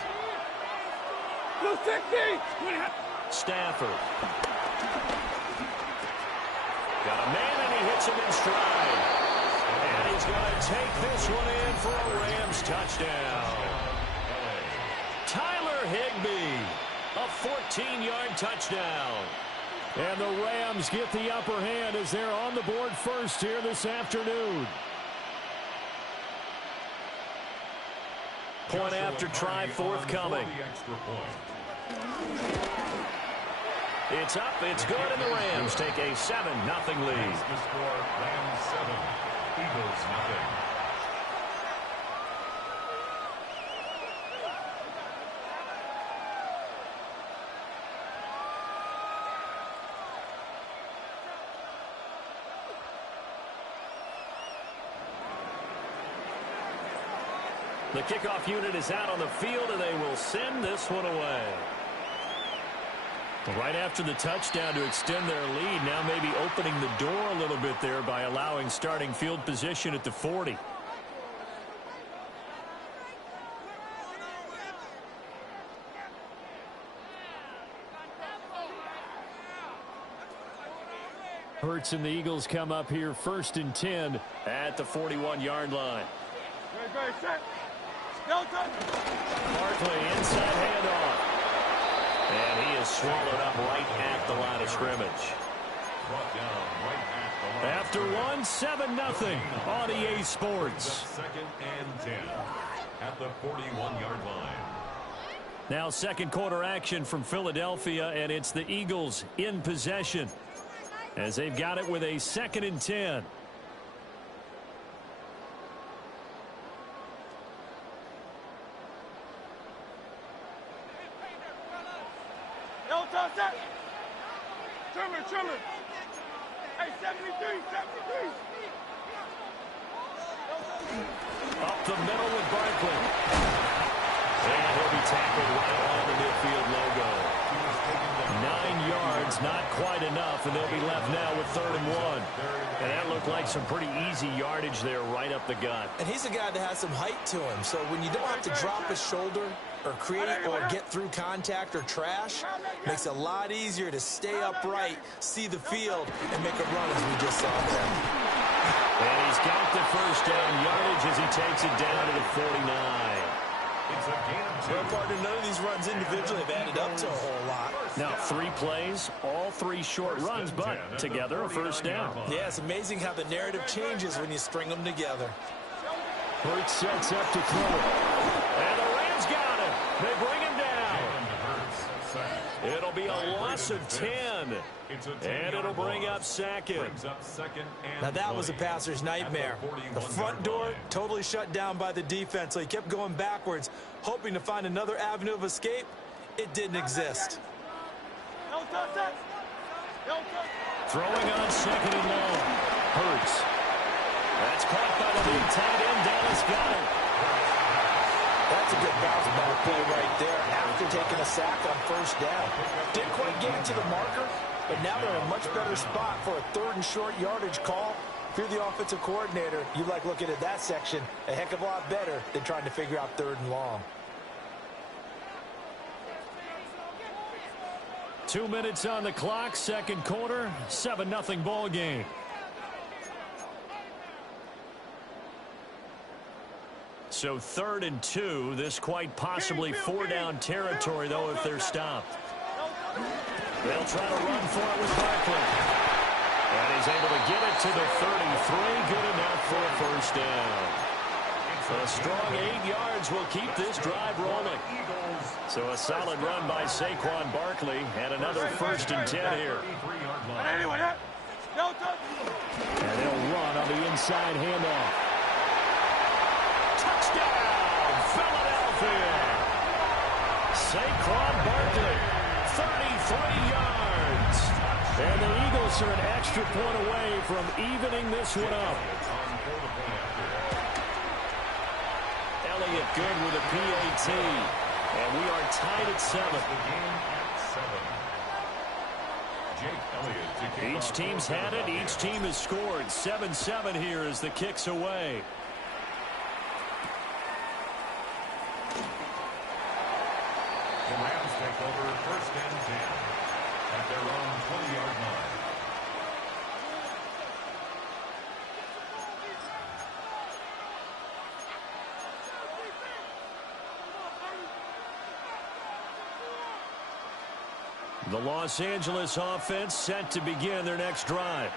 260. Stafford. Got a man, and he hits him in stride. And he's going to take this one in for a Rams touchdown. Tyler Higbee, a 14-yard touchdown. And the Rams get the upper hand as they're on the board first here this afternoon. Point after try forthcoming. It's up, it's good, and the Rams take a 7-0 lead. The score, Rams 7, Eagles nothing. The kickoff unit is out on the field, and they will send this one away. Right after the touchdown to extend their lead, now maybe opening the door a little bit there by allowing starting field position at the 40. Hurts and the Eagles come up here 1st and 10 at the 41-yard line. Very set. Barkley inside handoff. And he is swallowed up right at the line of scrimmage. Brought down right at the line. After one, 7-0 on EA Sports. 2nd and 10 at the 41-yard line. Now second quarter action from Philadelphia, and it's the Eagles in possession as they've got it with a 2nd and 10. Trimmer. Hey, 73. Up the middle with Barkley. And he'll be tackled right on the midfield logo. 9 yards, not quite enough, and they'll be left now with 3rd and 1. And that looked like some pretty easy yardage there right up the gut. And he's a guy that has some height to him, so when you don't have to drop his shoulder or create or get through contact or trash, makes it a lot easier to stay upright, see the field, and make a run as we just saw there. And he's got the first down yardage as he takes it down to the 49. It's a gain of 2. Well, partner, none of these runs individually have added up to a whole lot. Now 3 plays, all 3 short runs, but together a first down. Yeah, it's amazing how the narrative changes when you string them together. Hurts sets up to throw it. And the Rams got it. They bring him down. It'll be a loss of 10. And it'll bring up 2nd. Now that was a passer's nightmare. The front door totally shut down by the defense, so he kept going backwards, hoping to find another avenue of escape. It didn't exist. Throwing on 2nd and long. Hurts. That's caught by the big tight end. Dallas Goedert. That's a good bounce back play right there after taking a sack on first down. Didn't quite get it to the marker, but now they're in a much better spot for a 3rd and short yardage call. If you're the offensive coordinator, you like looking at that section a heck of a lot better than trying to figure out 3rd and long. 2 minutes on the clock, second quarter, 7-0 ball game. So 3rd and 2. This quite possibly 4-down territory, though, if they're stopped. They'll try to run for it with Barkley. And he's able to get it to the 33. Good enough for a first down. A strong 8 yards will keep this drive rolling. So a solid run by Saquon Barkley and another 1st and 10 here. And they'll run on the inside handoff. Touchdown, Philadelphia. Saquon Barkley, 33 yards. And the Eagles are an extra point away from evening this one up. Elliott good with a PAT. And we are tied at 7. Each team's had it. Each team has scored. 7-7 here as the kick's away. The Rams take over 1st and 10 at their own 20-yard line. The Los Angeles offense set to begin their next drive.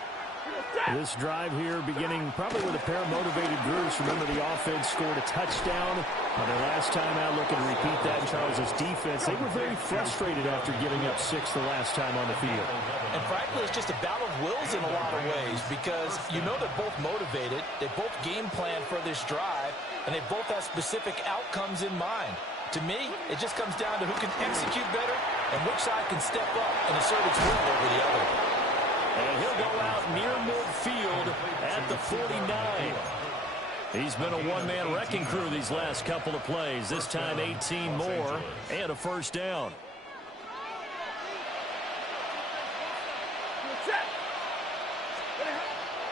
This drive here beginning probably with a pair of motivated groups. Remember, the offense scored a touchdown on their last time out. Looking to repeat that in Charles' defense. They were very frustrated after giving up 6 the last time on the field. And frankly, it's just a battle of wills in a lot of ways because you know they're both motivated. They both game plan for this drive, and they both have specific outcomes in mind. To me, it just comes down to who can execute better and which side can step up and assert its will over the other. And he'll go out near midfield at the 49. He's been a one-man wrecking crew these last couple of plays. This time 18 more and a first down.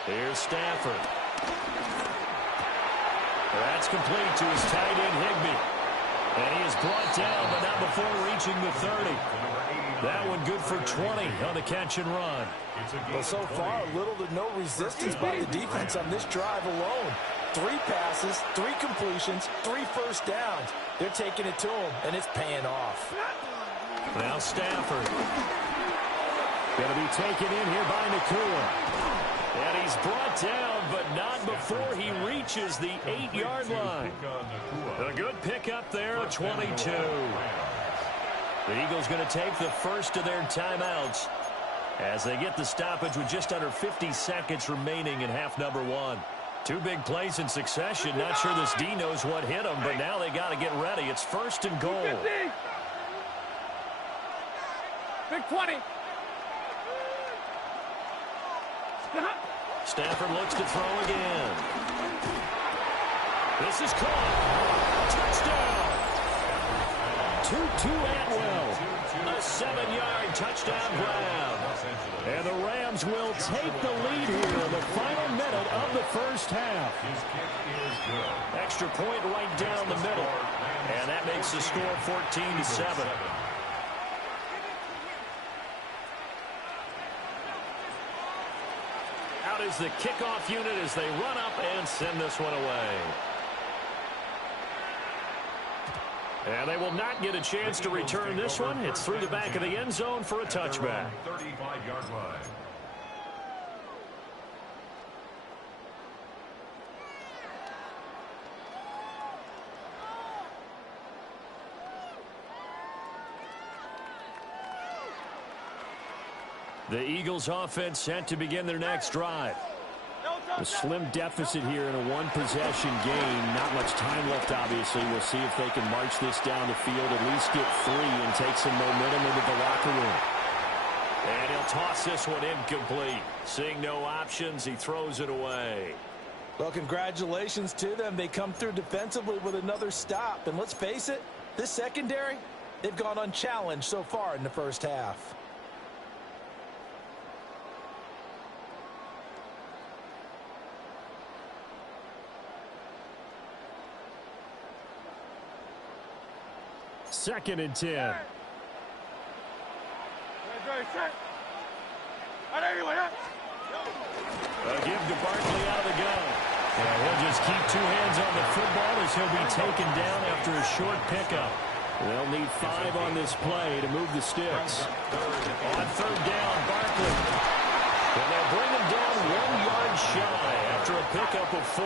Here's Stafford. That's complete to his tight end Higbee. And he is brought down, but not before reaching the 30. That one good for 20 on the catch and run. Well, so far, little to no resistance by the defense on this drive alone. 3 passes, 3 completions, 3 first downs. They're taking it to him, and it's paying off. Now Stafford. Going to be taken in here by Nakua. And he's brought down, but not before he reaches the 8-yard line. A good pickup there at 22. The Eagles going to take the first of their timeouts as they get the stoppage with just under 50 seconds remaining in half number 1. 2 big plays in succession. Not sure this D knows what hit them, but now they got to get ready. It's 1st and goal. Big 20. Stafford looks to throw again. This is caught. Touchdown. Tutu Atwell. A 7-yard touchdown grab. And the Rams will take the lead here in the final minute of the first half. Extra point right down the middle. And that makes the score 14-7. Out is the kickoff unit as they run up and send this one away. And they will not get a chance to return this one. It's through the back of the end zone for a touchback. 35-yard line. The Eagles offense set to begin their next drive. A slim deficit here in a one-possession game. Not much time left, obviously. We'll see if they can march this down the field, at least get 3 and take some momentum into the locker room. And he'll toss this one incomplete. Seeing no options, he throws it away. Well, congratulations to them. They come through defensively with another stop. And let's face it, this secondary, they've gone unchallenged so far in the first half. Second and 10. A give to Barkley out of the gun. And he'll just keep two hands on the football as he'll be taken down after a short pickup. They'll need 5 on this play to move the sticks. On third down, Barkley. And they'll bring him down 1 yard shy after a pickup of 4.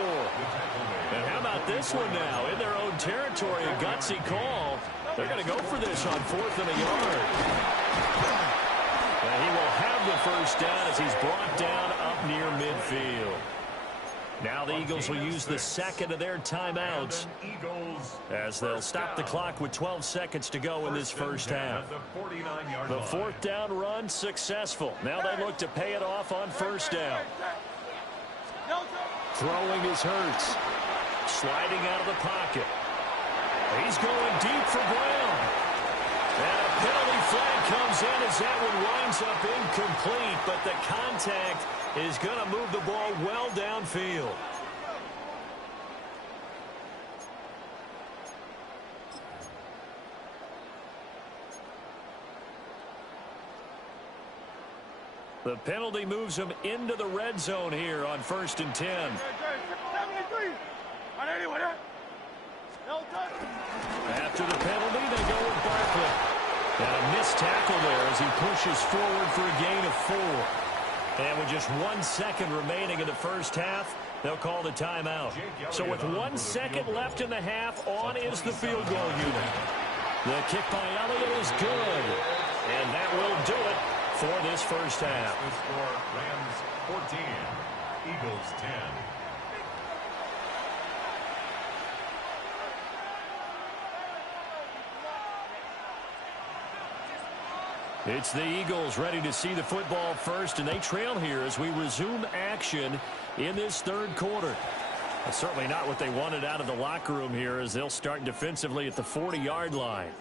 And how about this one now? In their own territory, a gutsy call. They're going to go for this on 4th and a yard. And he will have the first down as he's brought down up near midfield. Now the Eagles will use the second of their timeouts as they'll stop the clock with 12 seconds to go in this first half. The 4th down run successful. Now they look to pay it off on first down. Throwing is Hurts. Sliding out of the pocket. He's going deep for Brown. And a penalty flag comes in as that one winds up incomplete, but the contact is going to move the ball well downfield. The penalty moves him into the red zone here on 1st and 10. After the penalty, they go with Barkley. And a missed tackle there as he pushes forward for a gain of 4. And with just 1 second remaining in the first half, they'll call the timeout. So with 1 second left in the half, on is the field goal unit. The kick by Elliott is good. And that will do it for this first half. The score, Rams 14, Eagles 10. It's the Eagles ready to see the football first, and they trail here as we resume action in this third quarter. That's certainly not what they wanted out of the locker room here as they'll start defensively at the 40-yard line.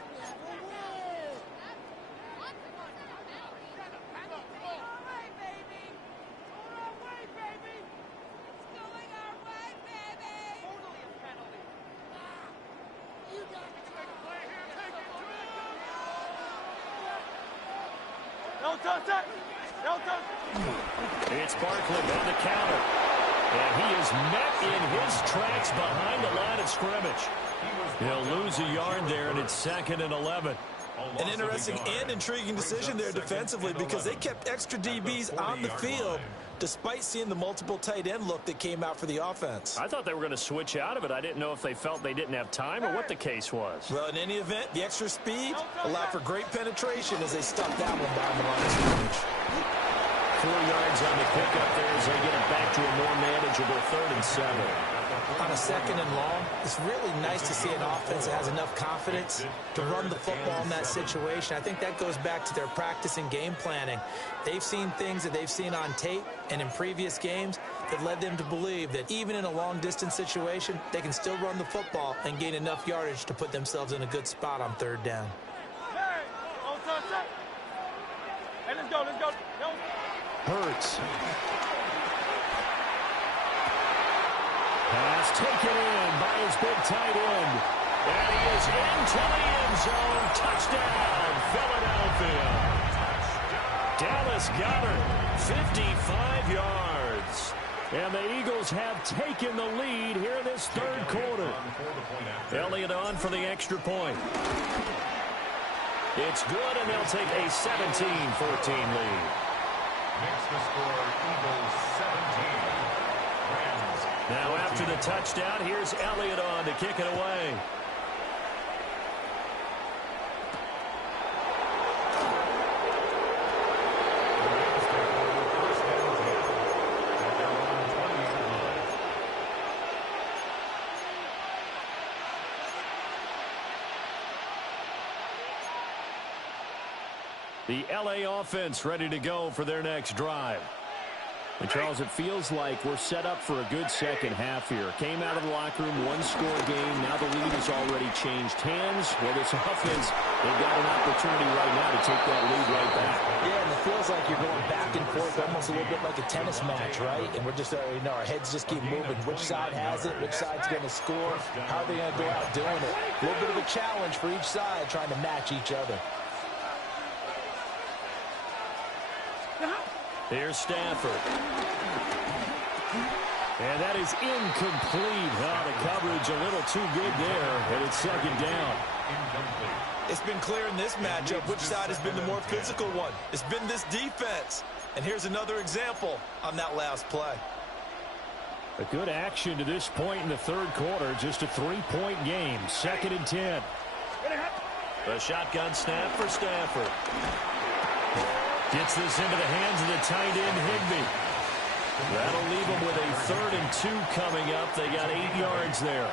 It's Barkley on the counter. And he is met in his tracks behind the line of scrimmage. He'll lose a yard there, and it's 2nd and 11. An interesting and intriguing decision there defensively because they kept extra DBs on the field despite seeing the multiple tight end look that came out for the offense. I thought they were going to switch out of it. I didn't know if they felt they didn't have time or what the case was. Well, in any event, the extra speed allowed for great penetration as they stopped that one behind the line of scrimmage. 4 yards on the pickup there as they get it back to a more manageable 3rd and 7. On a 2nd and long, it's really nice to see an offense that has enough confidence to run the football in that situation. I think that goes back to their practice and game planning. They've seen things that they've seen on tape and in previous games that led them to believe that even in a long-distance situation, they can still run the football and gain enough yardage to put themselves in a good spot on 3rd down. Hey, let's go, let's go. Hurts. Pass taken in by his big tight end. And he is into the end zone. Touchdown, Philadelphia. Dallas Goedert, 55 yards. And the Eagles have taken the lead here in this third quarter. Elliott on for the extra point. It's good, and they'll take a 17-14 lead. Makes the score Eagles 17. Rams. Now after the touchdown, here's Elliott on to kick it away. The LA offense ready to go for their next drive. And Charles, it feels like we're set up for a good second half here. Came out of the locker room, one-score game. Now the lead has already changed hands. Well, this offense, they've got an opportunity right now to take that lead right back. Yeah, and it feels like you're going back and forth almost a little bit like a tennis match, right? And we're just, our heads just keep moving. Which side has it? Which side's going to score? How are they going to go out doing it? A little bit of a challenge for each side trying to match each other. Here's Stafford. And that is incomplete. The coverage a little too good there, and it's second down. It's been clear in this matchup which side has been the more physical one. It's been this defense. And here's another example on that last play. A good action to this point in the third quarter. Just a 3-point game. 2nd and 10. The shotgun snap for Stafford. Gets this into the hands of the tight end, Higbee. That'll leave them with a 3rd and 2 coming up. They got 8 yards there.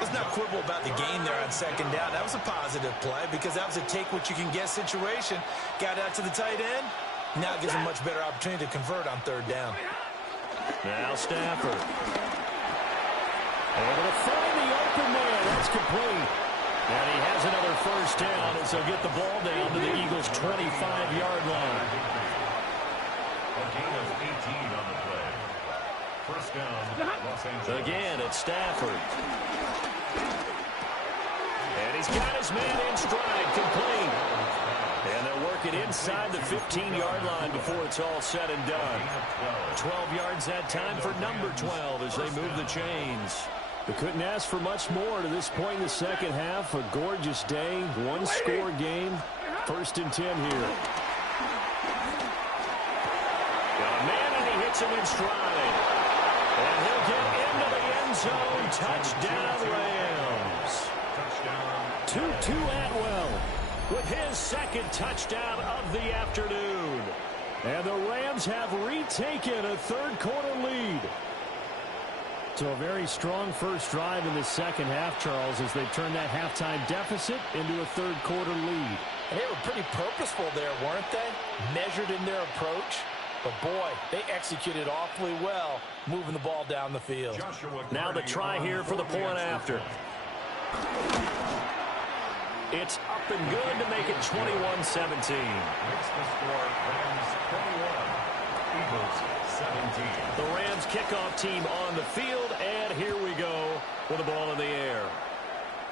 Let's not quibble about the gain there on 2nd down. That was a positive play because that was a take-what-you-can-get situation. Got out to the tight end. Now gives them much better opportunity to convert on 3rd down. Now Stafford. Able to find the open man. That's complete. And he has another 1st down as he'll get the ball down to the Eagles' 25-yard line. A gain of 18 on the play. 1st down, Los Angeles. Again, it's Stafford. And he's got his man in stride, complete. And they'll work it inside the 15-yard line before it's all said and done. 12 yards that time for number 12 as they move the chains. They couldn't ask for much more to this point in the second half. A gorgeous day, one-score game. 1st and 10 here. Got a man, and he hits him in stride. And he'll get into the end zone. Touchdown, Rams. Tutu Atwell with his 2nd touchdown of the afternoon. And the Rams have retaken a third-quarter lead. So a very strong first drive in the second half, Charles, as they turn that halftime deficit into a third-quarter lead. And they were pretty purposeful there, weren't they? Measured in their approach. But, boy, they executed awfully well, moving the ball down the field. Now the try here for the point after. It's up and good to make it 21-17. Makes the score Rams 21, Eagles 17. The Rams kickoff team on the field, and here we go with the ball in the air.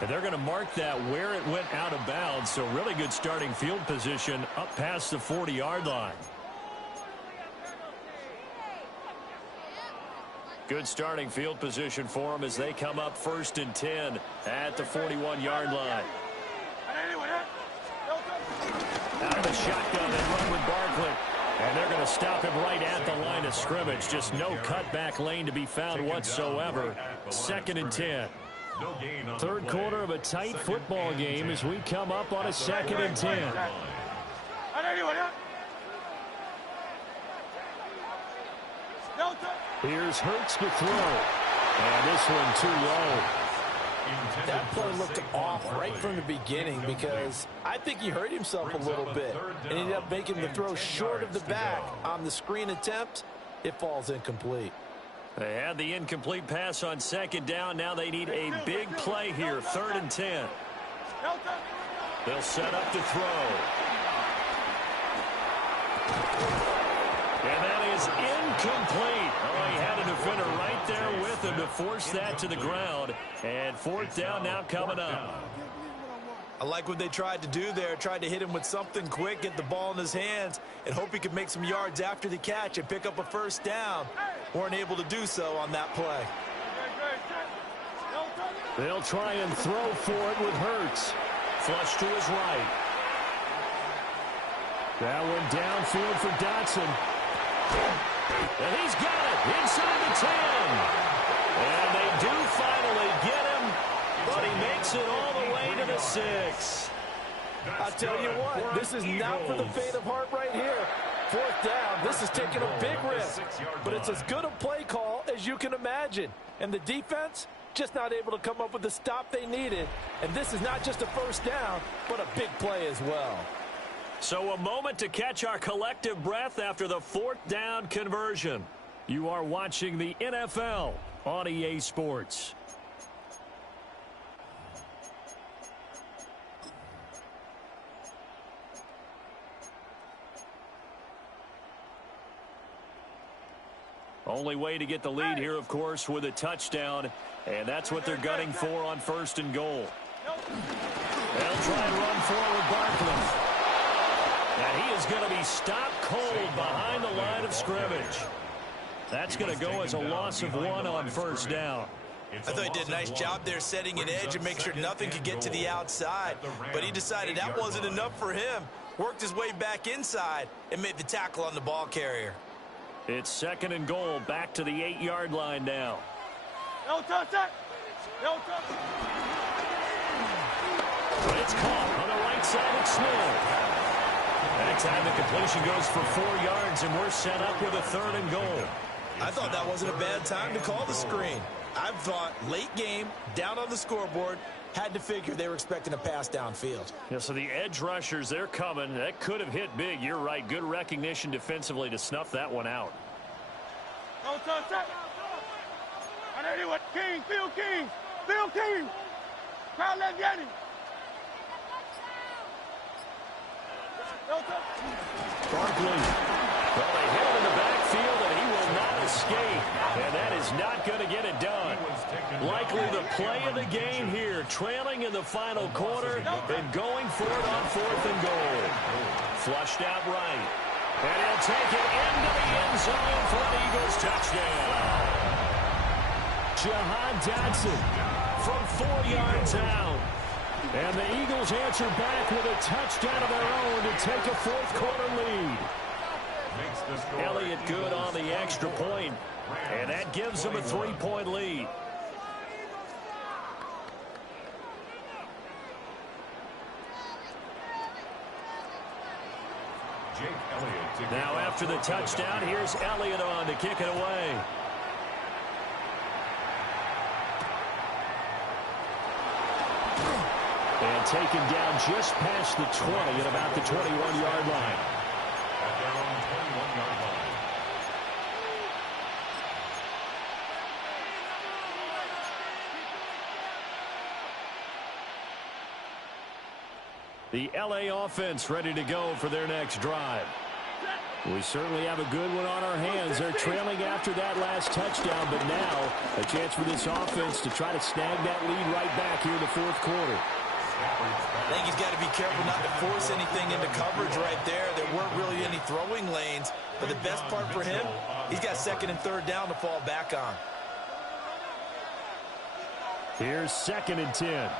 And they're going to mark that where it went out of bounds, so really good starting field position up past the 40-yard line. Good starting field position for them as they come up 1st and 10 at the 41-yard line. Out of the shotgun and run with Barkley. And they're going to stop him right at the line of scrimmage. Just no cutback lane to be found whatsoever. 2nd and 10. Third quarter of a tight football game as we come up on a 2nd and 10. Here's Hurts to throw. And this one too low. That play looked off right from the beginning because I think he hurt himself a little bit and ended up making the throw short of the back on the screen attempt. It falls incomplete. They had the incomplete pass on 2nd down. Now they need a big play here. 3rd and 10. They'll set up to throw. And that is incomplete. Oh, he had a defender right there with him to force that to the ground. And 4th down now coming up. I like what they tried to do there. Tried to hit him with something quick, get the ball in his hands, and hope he could make some yards after the catch and pick up a 1st down. Weren't able to do so on that play. They'll try and throw for it with Hurts. Flush to his right. That one downfield for Dotson. And he's got it inside the 10. And they do finally get him, but he makes it all the way to the 6. I'll tell you what, this is not for the faint of heart right here. 4th down, this is taking a big risk, but it's as good a play call as you can imagine. And the defense, just not able to come up with the stop they needed. And this is not just a 1st down, but a big play as well. So a moment to catch our collective breath after the 4th down conversion. You are watching the NFL on EA Sports. Only way to get the lead here, of course, with a touchdown, and that's what they're gunning for on 1st and goal. They'll try and run forward Barkley. And he is going to be stopped cold behind the line of scrimmage. That's going to go as a loss of 1 on first down. I thought he did a nice job there setting an edge and make sure nothing could get to the outside. But he decided that wasn't enough for him. Worked his way back inside and made the tackle on the ball carrier. It's 2nd and goal, back to the 8-yard line now. No touch that. No touch. It's caught on the right side of Smith. That time the completion goes for 4 yards, and we're set up with a 3rd and goal. I thought that wasn't a bad time to call the screen. I thought late game, down on the scoreboard, had to figure they were expecting a pass downfield. Yeah, so the edge rushers, they're coming. That could have hit big. You're right. Good recognition defensively to snuff that one out. No touch that. I know you what. King, Phil King. Phil King. Kyle Leviani. No touch. Barkley. Well, they hit him in the backfield, and he will not escape. And that is not going to get it done. Likely the play of the game here, trailing in the final quarter and going for it on 4th and goal. Flushed out right. And he'll take it into the end zone for an Eagles touchdown. Jahan Dotson from 4 yards out. And the Eagles answer back with a touchdown of their own to take a 4th quarter lead. Elliott good on the extra point, and that gives them a 3-point lead. Now after the touchdown, here's Elliott on to kick it away. And taken down just past the 20 at about the 21-yard line. At their own 21-yard line. The LA offense ready to go for their next drive. We certainly have a good one on our hands. They're trailing after that last touchdown, but now a chance for this offense to try to snag that lead right back here in the 4th quarter. I think he's got to be careful not to force anything into coverage right there. There weren't really any throwing lanes, but the best part for him, he's got 2nd and 3rd down to fall back on. Here's 2nd and 10.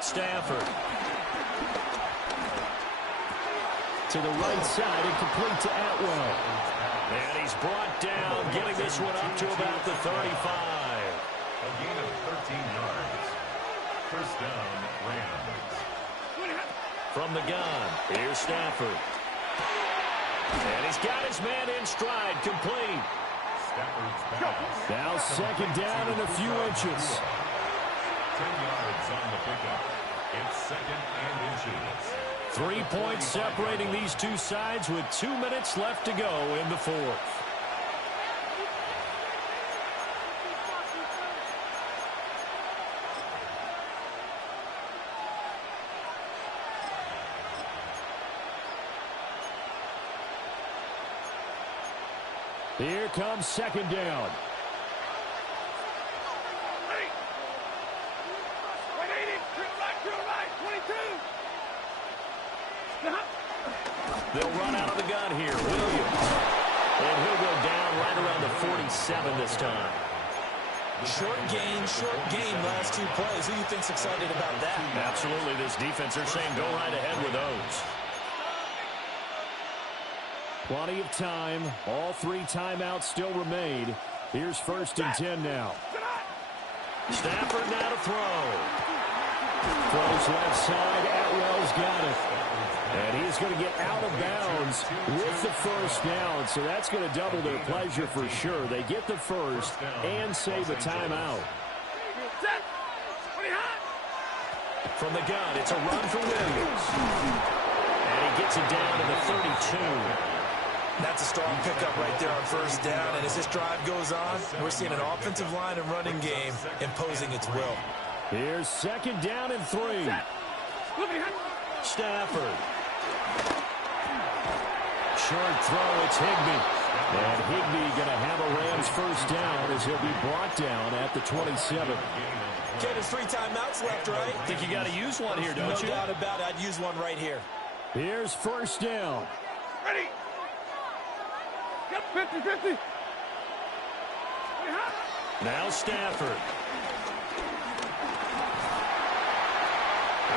Stafford. To the right side and complete to Atwell. And he's brought down, getting this one up to about the 35. A gain of 13 yards. First down, Rams. From the gun, here's Stafford. And he's got his man in stride, complete. Stafford's pass. Now 2nd down and a few inches. 10 yards on the pickup. It's 2nd and inches. 3 points separating these two sides with 2 minutes left to go in the 4th. Here comes 2nd down. They'll run out of the gun here. Williams. And he'll go down right around the 47 this time. Short gain last 2 plays. Who do you think's excited about that? Absolutely. This defense, they're saying go right ahead with those. Plenty of time. All 3 timeouts still remain. Here's 1st and 10 now. Stafford now to throw. Throws left side. Atwell's got it. And he's going to get out of bounds with the 1st down. So that's going to double their pleasure for sure. They get the 1st and save a timeout. From the gun, it's a run for Williams. And he gets it down to the 32. That's a strong pickup right there on 1st down. And as this drive goes on, we're seeing an offensive line and running game imposing its will. Here's 2nd down and 3. Stafford. Short throw, it's Higbee. And Higbee going to have a Rams 1st down as he'll be brought down at the 27. Okay, there's 3 timeouts left, right? I think you got to use one here, don't you? No doubt about it. I'd use one right here. Here's 1st down. Ready. 50-50. Now Stafford.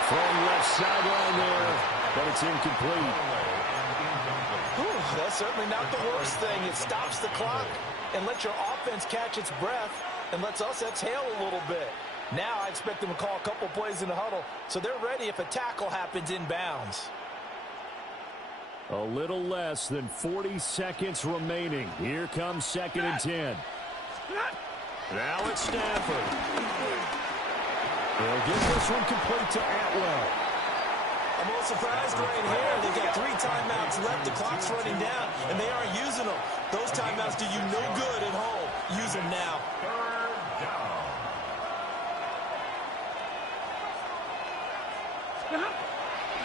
Throwing left sideline there, but it's incomplete. Whew, that's certainly not the worst thing. It stops the clock and lets your offense catch its breath and lets us exhale a little bit. Now I expect them to call a couple plays in the huddle, so they're ready if a tackle happens inbounds. A little less than 40 seconds remaining. Here comes 2nd and 10. Now it's Stafford. They'll get this one complete to Atwell. I'm a little surprised right here. They've got 3 timeouts left. The clock's running down, and they aren't using them. Those timeouts do you no good at home. Use them now.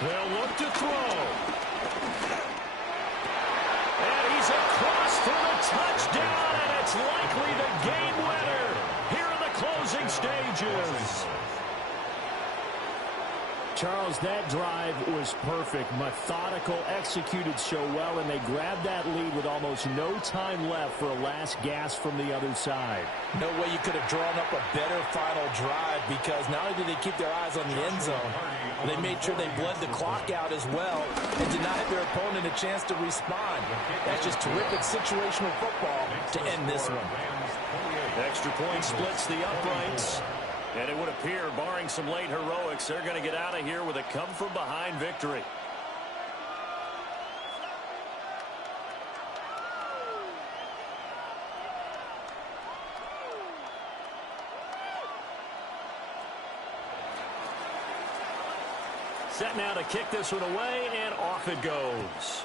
They'll look to throw. And he's across for the touchdown, and it's likely the game winner here in the closing stages. Charles, that drive was perfect. Methodical, executed so well, and they grabbed that lead with almost no time left for a last gasp from the other side. No way you could have drawn up a better final drive, because not only did they keep their eyes on the end zone, they made sure they bled the clock out as well and denied their opponent a chance to respond. That's just terrific situational football to end this one. Extra point splits the uprights. And it would appear, barring some late heroics, they're going to get out of here with a come-from-behind victory. Set now to kick this one away, and off it goes.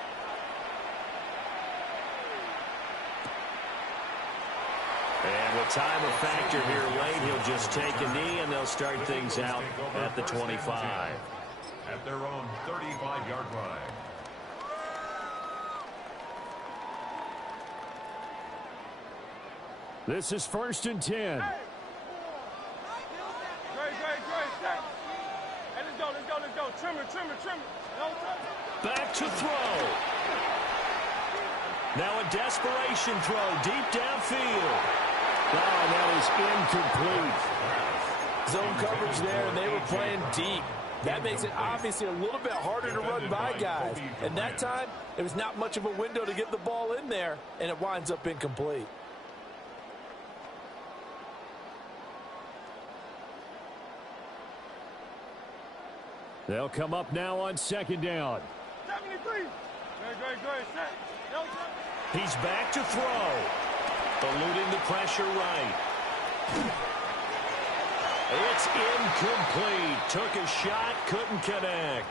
And with time a factor here late, he'll just take a knee, and they'll start things out at the 25. At their own 35-yard line. This is 1st and 10. Great. Hey, let's go. Trim it. No touch. Back to throw. Now a desperation throw deep downfield. Oh, that is incomplete. Zone coverage there, and they were playing deep. That makes it obviously a little bit harder to run by guys. And that time, there was not much of a window to get the ball in there, and it winds up incomplete. They'll come up now on 2nd down. 73. Great. Set. No touch. He's back to throw. Eluding the pressure right. It's incomplete. Took a shot, couldn't connect.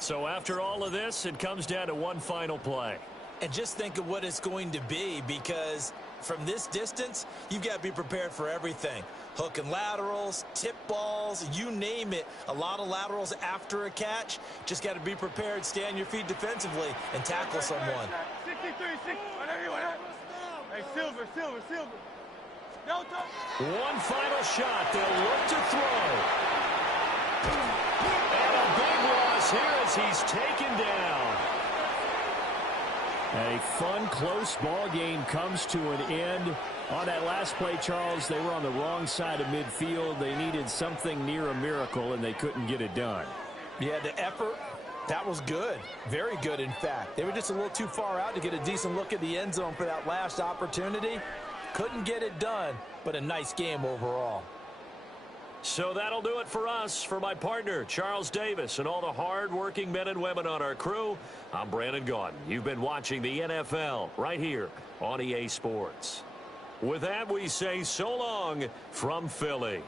So after all of this, it comes down to one final play. And just think of what it's going to be, because from this distance, you've got to be prepared for everything. Hook and laterals, tip balls, you name it. A lot of laterals after a catch. Just got to be prepared, stay on your feet defensively, and tackle someone. 63, 6. Hey, Silver. No touch. One final shot. They'll look to throw. And a big loss here as he's taken down. A fun, close ball game comes to an end. On that last play, Charles, they were on the wrong side of midfield. They needed something near a miracle, and they couldn't get it done. Yeah, the effort, that was good. Very good, in fact. They were just a little too far out to get a decent look at the end zone for that last opportunity. Couldn't get it done, but a nice game overall. So that'll do it for us. For my partner, Charles Davis, and all the hard-working men and women on our crew, I'm Brandon Gaudin. You've been watching the NFL right here on EA Sports. With that, we say so long from Philly.